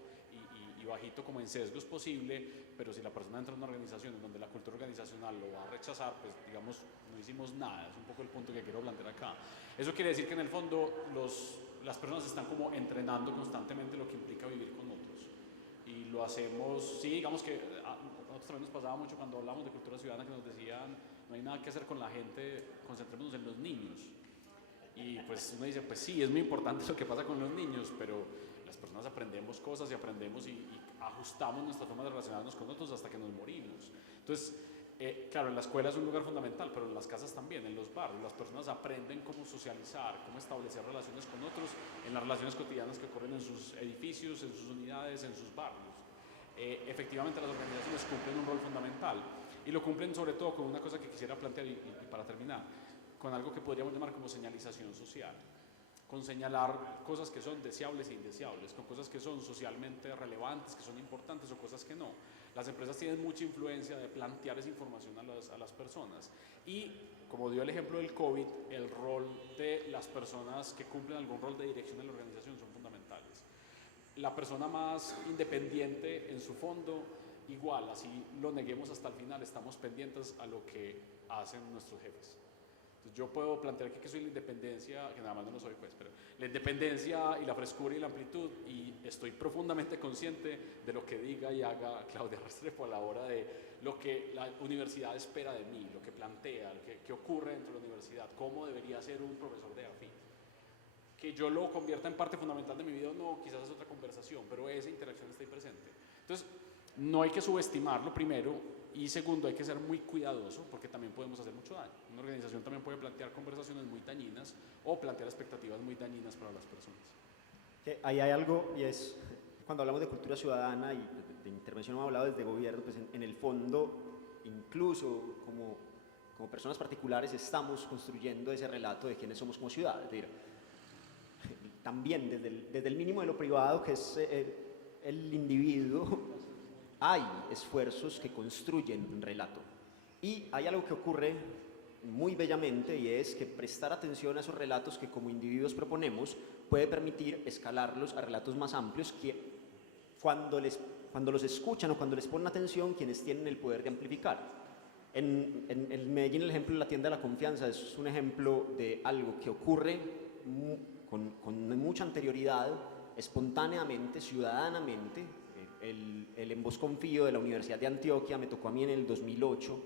y bajito como en sesgos posible, pero si la persona entra en una organización en donde la cultura organizacional lo va a rechazar, pues digamos, no hicimos nada. Es un poco el punto que quiero plantear acá. Eso quiere decir que en el fondo las personas están como entrenando constantemente lo que implica vivir con otros. Y lo hacemos, sí, digamos que a nosotros también nos pasaba mucho cuando hablamos de cultura ciudadana que nos decían, no hay nada que hacer con la gente, concentrémonos en los niños. Y pues uno dice, pues sí, es muy importante lo que pasa con los niños, pero las personas aprendemos cosas y aprendemos y ajustamos nuestra forma de relacionarnos con otros hasta que nos morimos. Entonces, claro, en la escuela es un lugar fundamental, pero en las casas también, en los barrios, las personas aprenden cómo socializar, cómo establecer relaciones con otros en las relaciones cotidianas que ocurren en sus edificios, en sus unidades, en sus barrios. Efectivamente, las organizaciones cumplen un rol fundamental y lo cumplen sobre todo con una cosa que quisiera plantear y para terminar. con algo que podríamos llamar como señalización social, con señalar cosas que son deseables e indeseables, con cosas que son socialmente relevantes, que son importantes o cosas que no. Las empresas tienen mucha influencia de plantear esa información a las personas y, como dio el ejemplo del COVID, el rol de las personas que cumplen algún rol de dirección en la organización son fundamentales. La persona más independiente en su fondo, igual, así lo neguemos hasta el final, estamos pendientes a lo que hacen nuestros jefes. Entonces yo puedo plantear que soy la independencia, que nada más no lo soy pues, pero la independencia y la frescura y la amplitud, y estoy profundamente consciente de lo que diga y haga Claudia Restrepo a la hora de lo que la universidad espera de mí, lo que plantea, qué ocurre dentro de la universidad, cómo debería ser un profesor de AFI. Que yo lo convierta en parte fundamental de mi vida o no, quizás es otra conversación, pero esa interacción está ahí presente. Entonces, no hay que subestimarlo primero, y segundo, hay que ser muy cuidadoso porque también podemos hacer mucho daño. Una organización también puede plantear conversaciones muy dañinas o plantear expectativas muy dañinas para las personas. Ahí hay algo, y es, cuando hablamos de cultura ciudadana y de intervención hemos hablado desde gobierno, pues en el fondo, incluso como personas particulares, estamos construyendo ese relato de quiénes somos como ciudad. Es decir, también desde el mínimo de lo privado, que es el individuo, hay esfuerzos que construyen un relato. Y hay algo que ocurre muy bellamente, y es que prestar atención a esos relatos que como individuos proponemos puede permitir escalarlos a relatos más amplios que cuando los escuchan o cuando les ponen atención quienes tienen el poder de amplificar. En Medellín el ejemplo de la tienda de la confianza es un ejemplo de algo que ocurre con mucha anterioridad, espontáneamente, ciudadanamente. El En Vos Confío de la Universidad de Antioquia me tocó a mí en el 2008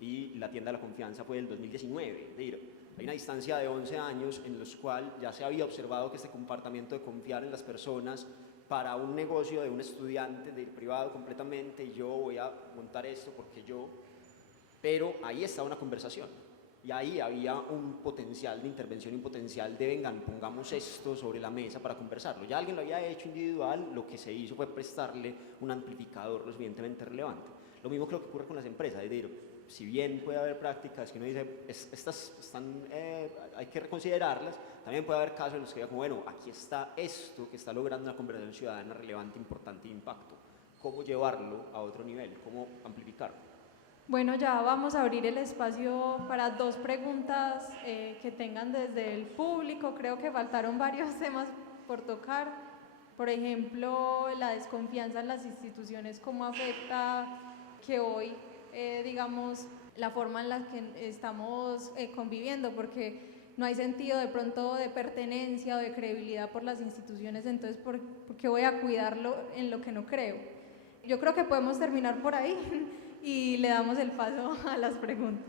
y la tienda de la confianza fue del 2019. Es decir, hay una distancia de 11 años en los cuales ya se había observado que este comportamiento de confiar en las personas para un negocio de un estudiante, del privado completamente, yo voy a montar esto porque yo, pero ahí está una conversación. Y ahí había un potencial de intervención y un potencial de, vengan, pongamos esto sobre la mesa para conversarlo. Ya alguien lo había hecho individual, lo que se hizo fue prestarle un amplificador lo suficientemente relevante. Lo mismo creo que ocurre con las empresas, es decir, si bien puede haber prácticas que uno dice, estas están, hay que reconsiderarlas, también puede haber casos en los que diga como, bueno, aquí está esto que está logrando una conversación ciudadana relevante, importante e impacto. ¿Cómo llevarlo a otro nivel? ¿Cómo amplificarlo? Bueno, ya vamos a abrir el espacio para 2 preguntas que tengan desde el público. Creo que faltaron varios temas por tocar. Por ejemplo, la desconfianza en las instituciones, cómo afecta que hoy, digamos, la forma en la que estamos conviviendo, porque no hay sentido de pronto de pertenencia o de credibilidad por las instituciones, entonces, ¿por qué voy a cuidarlo en lo que no creo? Yo creo que podemos terminar por ahí. Y le damos el paso a las preguntas.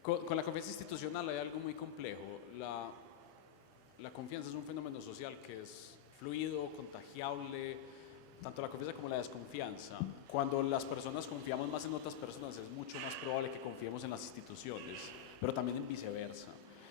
Con la confianza institucional hay algo muy complejo. La confianza es un fenómeno social que es fluido, contagiable, tanto la confianza como la desconfianza. Cuando las personas confiamos más en otras personas es mucho más probable que confiemos en las instituciones, pero también en viceversa.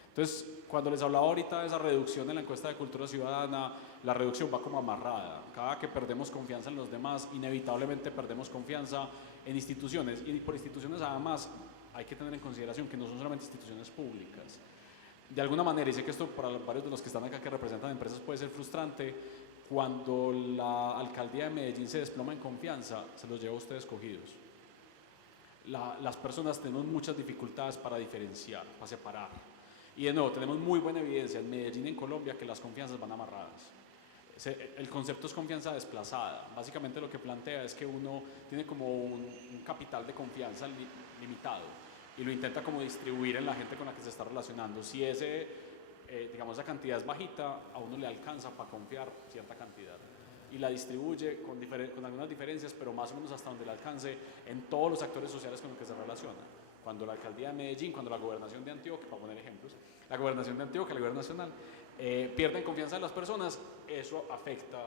Entonces, cuando les hablaba ahorita de esa reducción en la encuesta de cultura ciudadana, la reducción va como amarrada. Cada que perdemos confianza en los demás, inevitablemente perdemos confianza en instituciones. Y por instituciones, además, hay que tener en consideración que no son solamente instituciones públicas. De alguna manera, y sé que esto para varios de los que están acá que representan empresas puede ser frustrante, cuando la alcaldía de Medellín se desploma en confianza, se los lleva a ustedes cogidos. Las personas tenemos muchas dificultades para diferenciar, para separar. Y de nuevo, tenemos muy buena evidencia en Medellín y en Colombia que las confianzas van amarradas. El concepto es confianza desplazada. Básicamente lo que plantea es que uno tiene como un capital de confianza limitado y lo intenta como distribuir en la gente con la que se está relacionando. Si digamos, esa cantidad es bajita, a uno le alcanza para confiar cierta cantidad. Y la distribuye con algunas diferencias, pero más o menos hasta donde le alcance en todos los actores sociales con los que se relaciona. Cuando la alcaldía de Medellín, cuando la gobernación de Antioquia, para poner ejemplos, la gobernación de Antioquia, el gobierno nacional, pierden confianza en las personas, eso afecta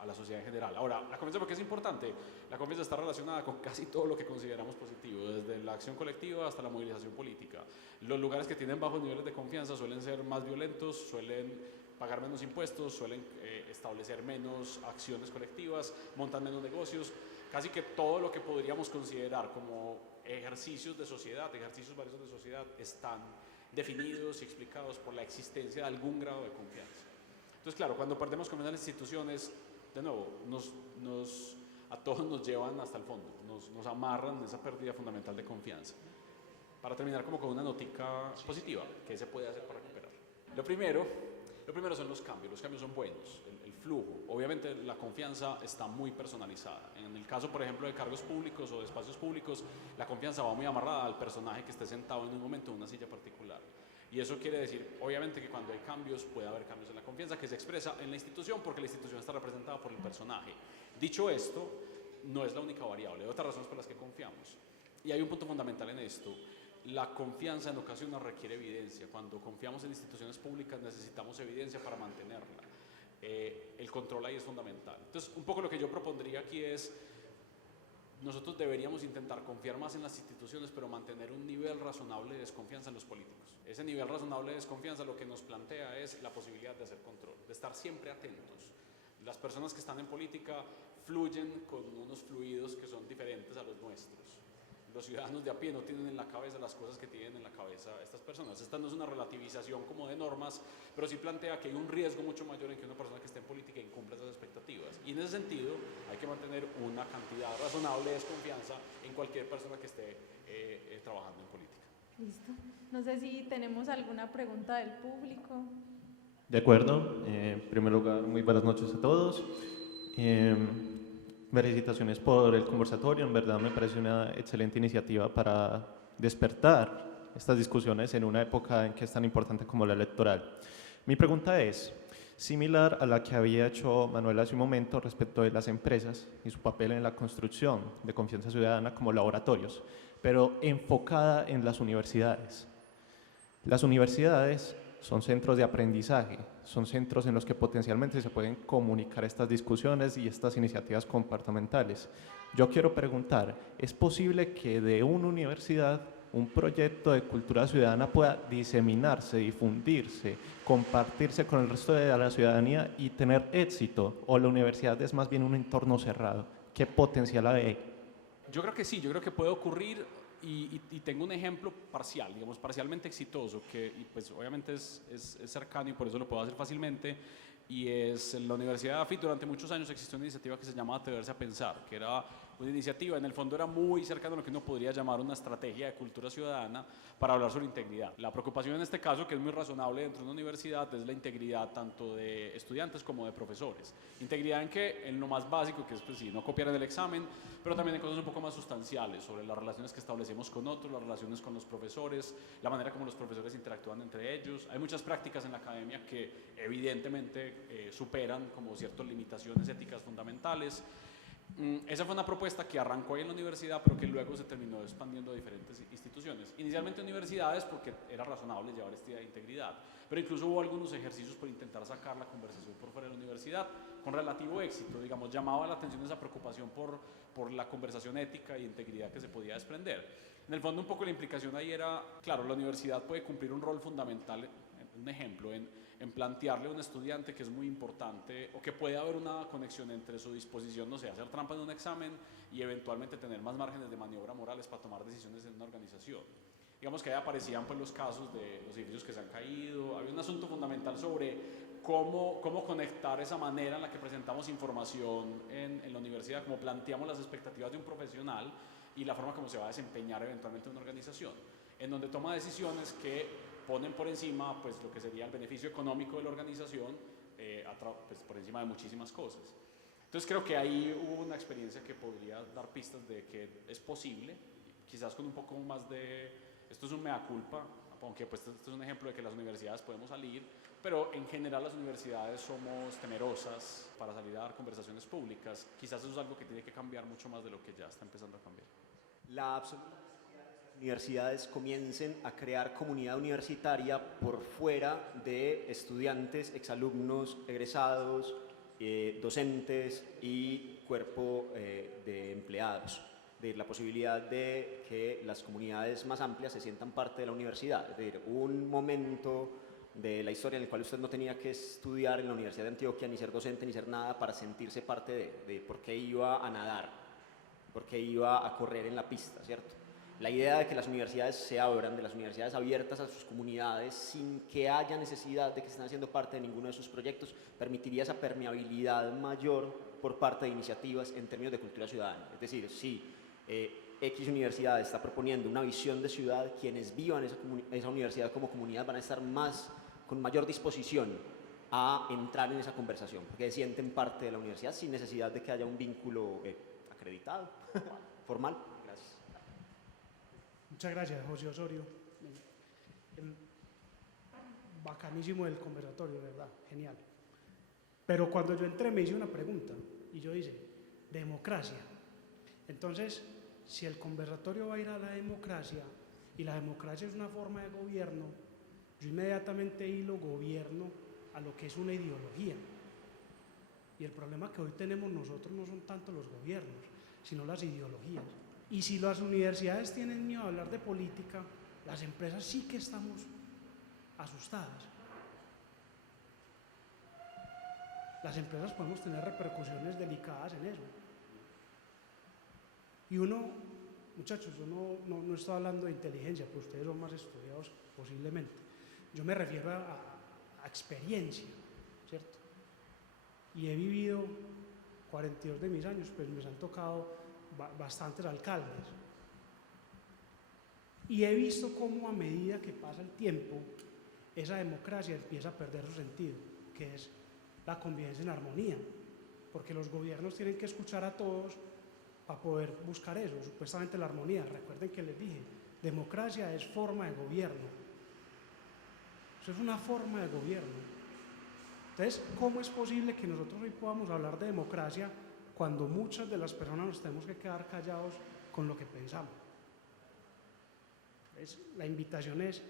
a la sociedad en general. Ahora, la confianza, ¿por qué es importante? La confianza está relacionada con casi todo lo que consideramos positivo, desde la acción colectiva hasta la movilización política. Los lugares que tienen bajos niveles de confianza suelen ser más violentos, suelen pagar menos impuestos, suelen establecer menos acciones colectivas, montan menos negocios. casi que todo lo que podríamos considerar como ejercicios de sociedad, ejercicios valiosos de sociedad, están definidos y explicados por la existencia de algún grado de confianza. Entonces, claro, cuando perdemos confianza en las instituciones, de nuevo, a todos nos llevan hasta el fondo, nos amarran en esa pérdida fundamental de confianza. Para terminar como con una notica positiva, ¿qué se puede hacer para recuperar? Lo primero son los cambios son buenos, el flujo. Obviamente la confianza está muy personalizada. En el caso, por ejemplo, de cargos públicos o de espacios públicos, la confianza va muy amarrada al personaje que esté sentado en un momento en una silla particular. Y eso quiere decir, obviamente, que cuando hay cambios, puede haber cambios en la confianza que se expresa en la institución porque la institución está representada por el personaje. Dicho esto, no es la única variable, hay otras razones por las que confiamos. Y hay un punto fundamental en esto. La confianza en ocasiones requiere evidencia. Cuando confiamos en instituciones públicas necesitamos evidencia para mantenerla. El control ahí es fundamental. Entonces, un poco lo que yo propondría aquí es, nosotros deberíamos intentar confiar más en las instituciones, pero mantener un nivel razonable de desconfianza en los políticos. Ese nivel razonable de desconfianza lo que nos plantea es la posibilidad de hacer control, de estar siempre atentos. Las personas que están en política fluyen con unos fluidos que son diferentes a los nuestros. Los ciudadanos de a pie no tienen en la cabeza las cosas que tienen en la cabeza estas personas. Esta no es una relativización como de normas, pero sí plantea que hay un riesgo mucho mayor en que una persona que esté en política incumpla esas expectativas. Y en ese sentido hay que mantener una cantidad razonable de desconfianza en cualquier persona que esté trabajando en política. Listo. No sé si tenemos alguna pregunta del público. De acuerdo. En primer lugar, muy buenas noches a todos. Felicitaciones por el conversatorio, en verdad me parece una excelente iniciativa para despertar estas discusiones en una época en que es tan importante como la electoral. Mi pregunta es similar a la que había hecho Manuel hace un momento respecto de las empresas y su papel en la construcción de confianza ciudadana como laboratorios, pero enfocada en las universidades. Las universidades son centros de aprendizaje, son centros en los que potencialmente se pueden comunicar estas discusiones y estas iniciativas comportamentales. Yo quiero preguntar, ¿es posible que de una universidad un proyecto de cultura ciudadana pueda diseminarse, difundirse, compartirse con el resto de la ciudadanía y tener éxito? ¿O la universidad es más bien un entorno cerrado? ¿Qué potencial hay? Yo creo que sí, yo creo que puede ocurrir. Y tengo un ejemplo parcial, digamos, parcialmente exitoso, que y pues obviamente es cercano y por eso lo puedo hacer fácilmente, y es en la Universidad de AFIT. Durante muchos años existió una iniciativa que se llamaba Atreverse a Pensar, que era una iniciativa, en el fondo era muy cercana a lo que uno podría llamar una estrategia de cultura ciudadana para hablar sobre integridad. La preocupación en este caso, que es muy razonable dentro de una universidad, es la integridad tanto de estudiantes como de profesores. Integridad en lo más básico, que es pues sí, no copiar en el examen, pero también en cosas un poco más sustanciales, sobre las relaciones que establecemos con otros, las relaciones con los profesores, la manera como los profesores interactúan entre ellos. Hay muchas prácticas en la academia que evidentemente superan como ciertas limitaciones éticas fundamentales. Esa fue una propuesta que arrancó ahí en la universidad, pero que luego se terminó expandiendo a diferentes instituciones. Inicialmente universidades, porque era razonable llevar esta idea de integridad, pero incluso hubo algunos ejercicios por intentar sacar la conversación por fuera de la universidad, con relativo éxito. Digamos, llamaba la atención esa preocupación por la conversación ética y integridad que se podía desprender. En el fondo, un poco la implicación ahí era, claro, la universidad puede cumplir un rol fundamental, un ejemplo, en plantearle a un estudiante que es muy importante, o que puede haber una conexión entre su disposición, no sé, hacer trampa en un examen y eventualmente tener más márgenes de maniobra morales para tomar decisiones en una organización. Digamos que ahí aparecían pues los casos de los edificios que se han caído. Había un asunto fundamental sobre cómo conectar esa manera en la que presentamos información en la universidad, cómo planteamos las expectativas de un profesional y la forma como se va a desempeñar eventualmente en una organización, en donde toma decisiones que ponen por encima pues, lo que sería el beneficio económico de la organización, pues, por encima de muchísimas cosas. Entonces creo que ahí hubo una experiencia que podría dar pistas de que es posible, quizás con un poco más de, esto es un mea culpa, aunque pues, esto es un ejemplo de que las universidades podemos salir, pero en general las universidades somos temerosas para salir a dar conversaciones públicas. Quizás eso es algo que tiene que cambiar mucho más de lo que ya está empezando a cambiar. La absoluta universidades comiencen a crear comunidad universitaria por fuera de estudiantes, exalumnos, egresados, docentes y cuerpo de empleados, de la posibilidad de que las comunidades más amplias se sientan parte de la universidad. Es decir, un momento de la historia en el cual usted no tenía que estudiar en la Universidad de Antioquia, ni ser docente, ni ser nada para sentirse parte de por qué iba a nadar porque iba a correr en la pista, ¿cierto? La idea de que las universidades se abran, de las universidades abiertas a sus comunidades sin que haya necesidad de que estén haciendo parte de ninguno de sus proyectos, permitiría esa permeabilidad mayor por parte de iniciativas en términos de cultura ciudadana. Es decir, si X universidad está proponiendo una visión de ciudad, quienes vivan esa universidad como comunidad van a estar con mayor disposición a entrar en esa conversación, porque sienten parte de la universidad sin necesidad de que haya un vínculo acreditado, formal. Gracias. Muchas gracias, José Osorio. Bacanísimo el conversatorio, ¿verdad? Genial. Pero cuando yo entré me hice una pregunta y yo hice, democracia. Entonces, si el conversatorio va a ir a la democracia y la democracia es una forma de gobierno, yo inmediatamente hilo gobierno a lo que es una ideología. Y el problema que hoy tenemos nosotros no son tanto los gobiernos, sino las ideologías. Y si las universidades tienen miedo a hablar de política, las empresas sí que estamos asustadas. Las empresas podemos tener repercusiones delicadas en eso. Y uno, muchachos, yo no estoy hablando de inteligencia, pues ustedes son más estudiados posiblemente. Yo me refiero a experiencia, ¿cierto? Y he vivido 42 de mis años, pues me han tocado bastantes alcaldes. Y he visto cómo a medida que pasa el tiempo, esa democracia empieza a perder su sentido, que es la convivencia en armonía, porque los gobiernos tienen que escuchar a todos para poder buscar eso, supuestamente la armonía. Recuerden que les dije, democracia es forma de gobierno. Eso es una forma de gobierno. Entonces, ¿cómo es posible que nosotros hoy podamos hablar de democracia cuando muchas de las personas nos tenemos que quedar callados con lo que pensamos? Entonces, la invitación es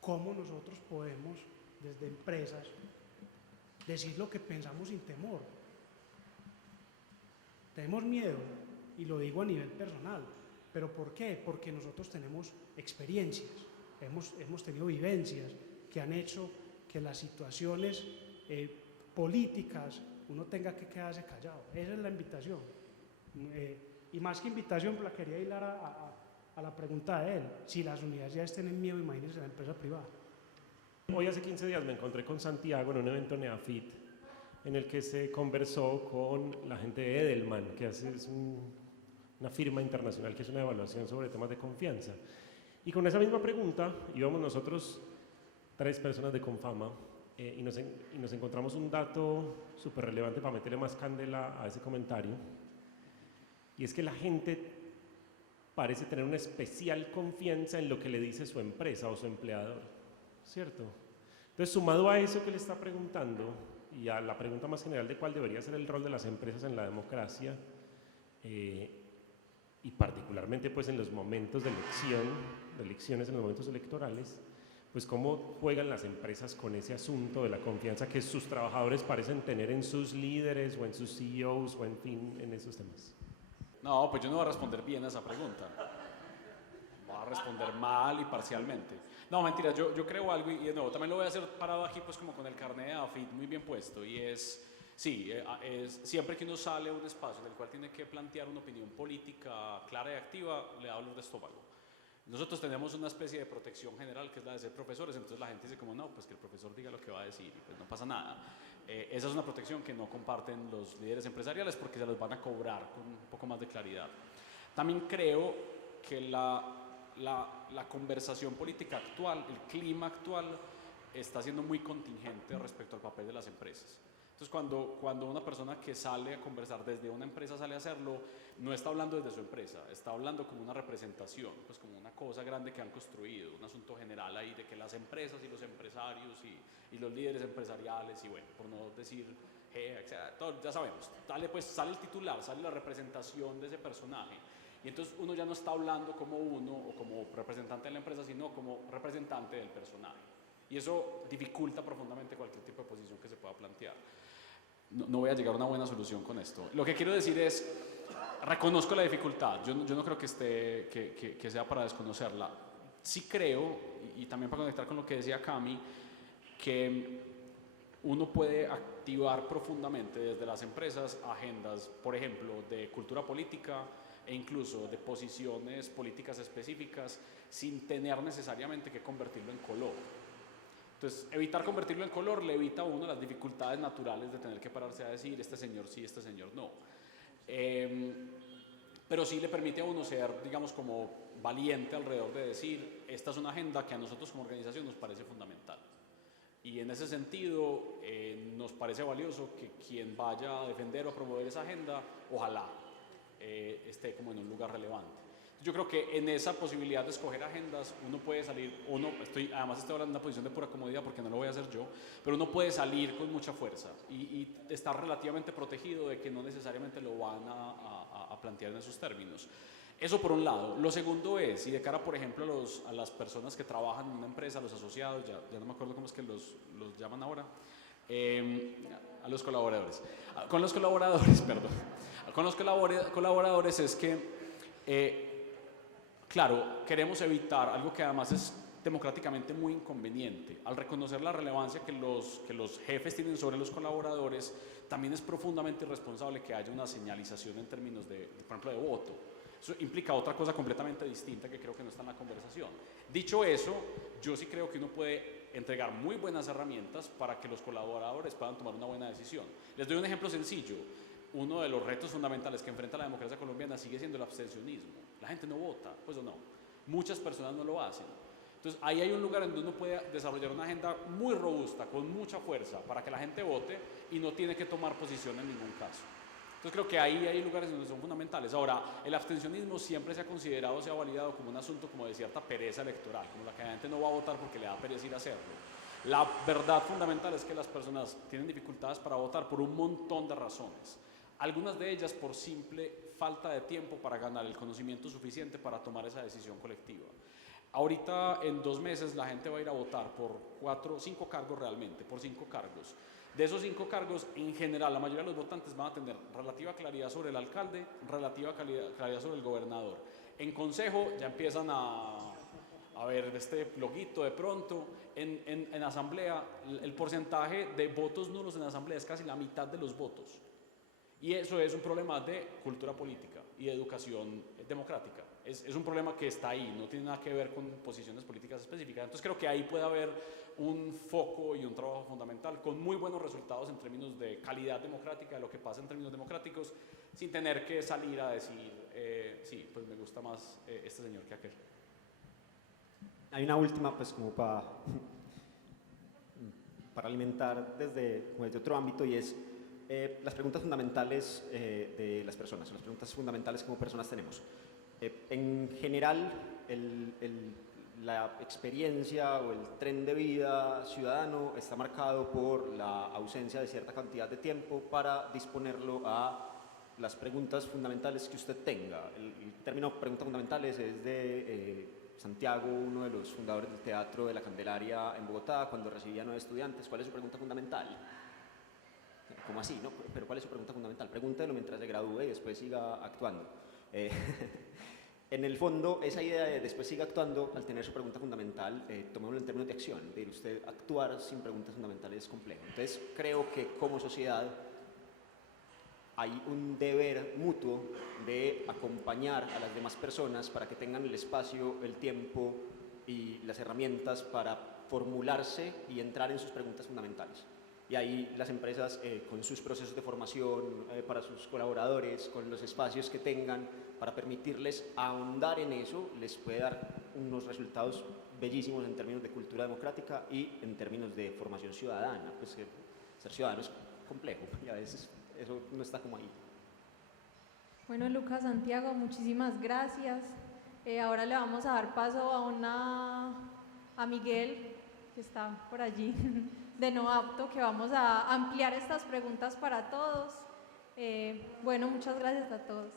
cómo nosotros podemos, desde empresas, decir lo que pensamos sin temor. Tenemos miedo, y lo digo a nivel personal, pero ¿por qué? Porque nosotros tenemos experiencias, hemos tenido vivencias que han hecho que las situaciones políticas uno tenga que quedarse callado. Esa es la invitación. Y más que invitación, la quería hilar a la pregunta de él. Si las universidades tienen miedo, imagínense la empresa privada. Hoy hace 15 días me encontré con Santiago en un evento Neafit en el que se conversó con la gente de Edelman, que es una firma internacional que es una evaluación sobre temas de confianza. Y con esa misma pregunta íbamos nosotros, 3 personas de Confama, y nos encontramos un dato súper relevante para meterle más candela a ese comentario, y es que la gente parece tener una especial confianza en lo que le dice su empresa o su empleador, ¿cierto? Entonces, sumado a eso que le está preguntando y a la pregunta más general de cuál debería ser el rol de las empresas en la democracia, y particularmente pues en los momentos de elecciones, en los momentos electorales, pues cómo juegan las empresas con ese asunto de la confianza que sus trabajadores parecen tener en sus líderes o en sus CEOs o en fin, en esos temas. No, pues yo no voy a responder bien a esa pregunta. Voy a responder mal y parcialmente. No, mentira, yo creo algo y de nuevo, también lo voy a hacer parado aquí pues como con el carnet de AFIT muy bien puesto, y es, sí, es siempre que uno sale a un espacio en el cual tiene que plantear una opinión política clara y activa, le da dolor de estómago. Nosotros tenemos una especie de protección general que es la de ser profesores, entonces la gente dice como no, pues que el profesor diga lo que va a decir y pues no pasa nada. Esa es una protección que no comparten los líderes empresariales porque se los van a cobrar con un poco más de claridad. También creo que la conversación política actual, el clima actual, está siendo muy contingente respecto al papel de las empresas. Entonces, cuando una persona que sale a conversar desde una empresa sale a hacerlo, no está hablando desde su empresa, está hablando como una representación, pues como una cosa grande que han construido, un asunto general ahí de que las empresas y los empresarios y los líderes empresariales y bueno, por no decir, todo, ya sabemos, sale el titular, sale la representación de ese personaje. Y entonces uno ya no está hablando como uno o como representante de la empresa, sino como representante del personaje. Y eso dificulta profundamente cualquier tipo de posición que se pueda plantear. No voy a llegar a una buena solución con esto. Lo que quiero decir es, reconozco la dificultad, yo no creo que sea para desconocerla. Sí creo, y también para conectar con lo que decía Cami, que uno puede activar profundamente desde las empresas agendas, por ejemplo, de cultura política e incluso de posiciones políticas específicas sin tener necesariamente que convertirlo en color. Entonces, evitar convertirlo en color le evita a uno las dificultades naturales de tener que pararse a decir este señor sí, este señor no. Pero sí le permite a uno ser, digamos, como valiente alrededor de decir, esta es una agenda que a nosotros como organización nos parece fundamental. Y en ese sentido, nos parece valioso que quien vaya a defender o a promover esa agenda, ojalá esté como en un lugar relevante. Yo creo que en esa posibilidad de escoger agendas, uno puede salir, además estoy hablando de una posición de pura comodidad porque no lo voy a hacer yo, pero uno puede salir con mucha fuerza y estar relativamente protegido de que no necesariamente lo van a plantear en esos términos. Eso por un lado. Lo segundo es, y de cara, por ejemplo, a las personas que trabajan en una empresa, a los asociados, ya no me acuerdo cómo es que los llaman ahora, a los colaboradores. Con los colaboradores, perdón. Con los colaboradores es que, claro, queremos evitar algo que además es democráticamente muy inconveniente. Al reconocer la relevancia que los jefes tienen sobre los colaboradores, también es profundamente irresponsable que haya una señalización en términos por ejemplo, de voto. Eso implica otra cosa completamente distinta que creo que no está en la conversación. Dicho eso, yo sí creo que uno puede entregar muy buenas herramientas para que los colaboradores puedan tomar una buena decisión. Les doy un ejemplo sencillo. Uno de los retos fundamentales que enfrenta la democracia colombiana sigue siendo el abstencionismo. La gente no vota, pues o no. Muchas personas no lo hacen. Entonces, ahí hay un lugar donde uno puede desarrollar una agenda muy robusta, con mucha fuerza, para que la gente vote y no tiene que tomar posición en ningún caso. Entonces, creo que ahí hay lugares donde son fundamentales. Ahora, el abstencionismo siempre se ha considerado, se ha validado como un asunto como de cierta pereza electoral, como la que la gente no va a votar porque le da pereza ir a hacerlo. La verdad fundamental es que las personas tienen dificultades para votar por un montón de razones. Algunas de ellas por simple falta de tiempo para ganar el conocimiento suficiente para tomar esa decisión colectiva. Ahorita, en 2 meses, la gente va a ir a votar por 5 cargos realmente, por 5 cargos. De esos 5 cargos, en general, la mayoría de los votantes van a tener relativa claridad sobre el alcalde, relativa claridad sobre el gobernador. En consejo ya empiezan a ver este loguito de pronto. En asamblea, el porcentaje de votos nulos en asamblea es casi la mitad de los votos. Y eso es un problema de cultura política y de educación democrática. Es un problema que está ahí, no tiene nada que ver con posiciones políticas específicas. Entonces creo que ahí puede haber un foco y un trabajo fundamental con muy buenos resultados en términos de calidad democrática, de lo que pasa en términos democráticos, sin tener que salir a decir, sí, pues me gusta más este señor que aquel. Hay una última, pues como para alimentar desde otro ámbito, y es las preguntas fundamentales de las personas, las preguntas fundamentales que como personas tenemos. En general, la experiencia o el tren de vida ciudadano está marcado por la ausencia de cierta cantidad de tiempo para disponerlo a las preguntas fundamentales que usted tenga. El término preguntas fundamentales es de Santiago, uno de los fundadores del Teatro de la Candelaria en Bogotá, cuando recibía 9 estudiantes. ¿Cuál es su pregunta fundamental? ¿Cómo así? ¿No? ¿Pero cuál es su pregunta fundamental? Pregúntelo mientras se gradúe y después siga actuando. En el fondo, esa idea de después siga actuando, al tener su pregunta fundamental, tomémoslo en términos de acción. De usted actuar sin preguntas fundamentales es complejo. Entonces, creo que como sociedad hay un deber mutuo de acompañar a las demás personas para que tengan el espacio, el tiempo y las herramientas para formularse y entrar en sus preguntas fundamentales. Y ahí las empresas, con sus procesos de formación para sus colaboradores, con los espacios que tengan para permitirles ahondar en eso, les puede dar unos resultados bellísimos en términos de cultura democrática y en términos de formación ciudadana. Pues ser ciudadano es complejo y a veces eso no está como ahí. Bueno, Lucas, Santiago, muchísimas gracias. Ahora le vamos a dar paso a Miguel, que está por allí, de No Apto, que vamos a ampliar estas preguntas para todos. Bueno, muchas gracias a todos.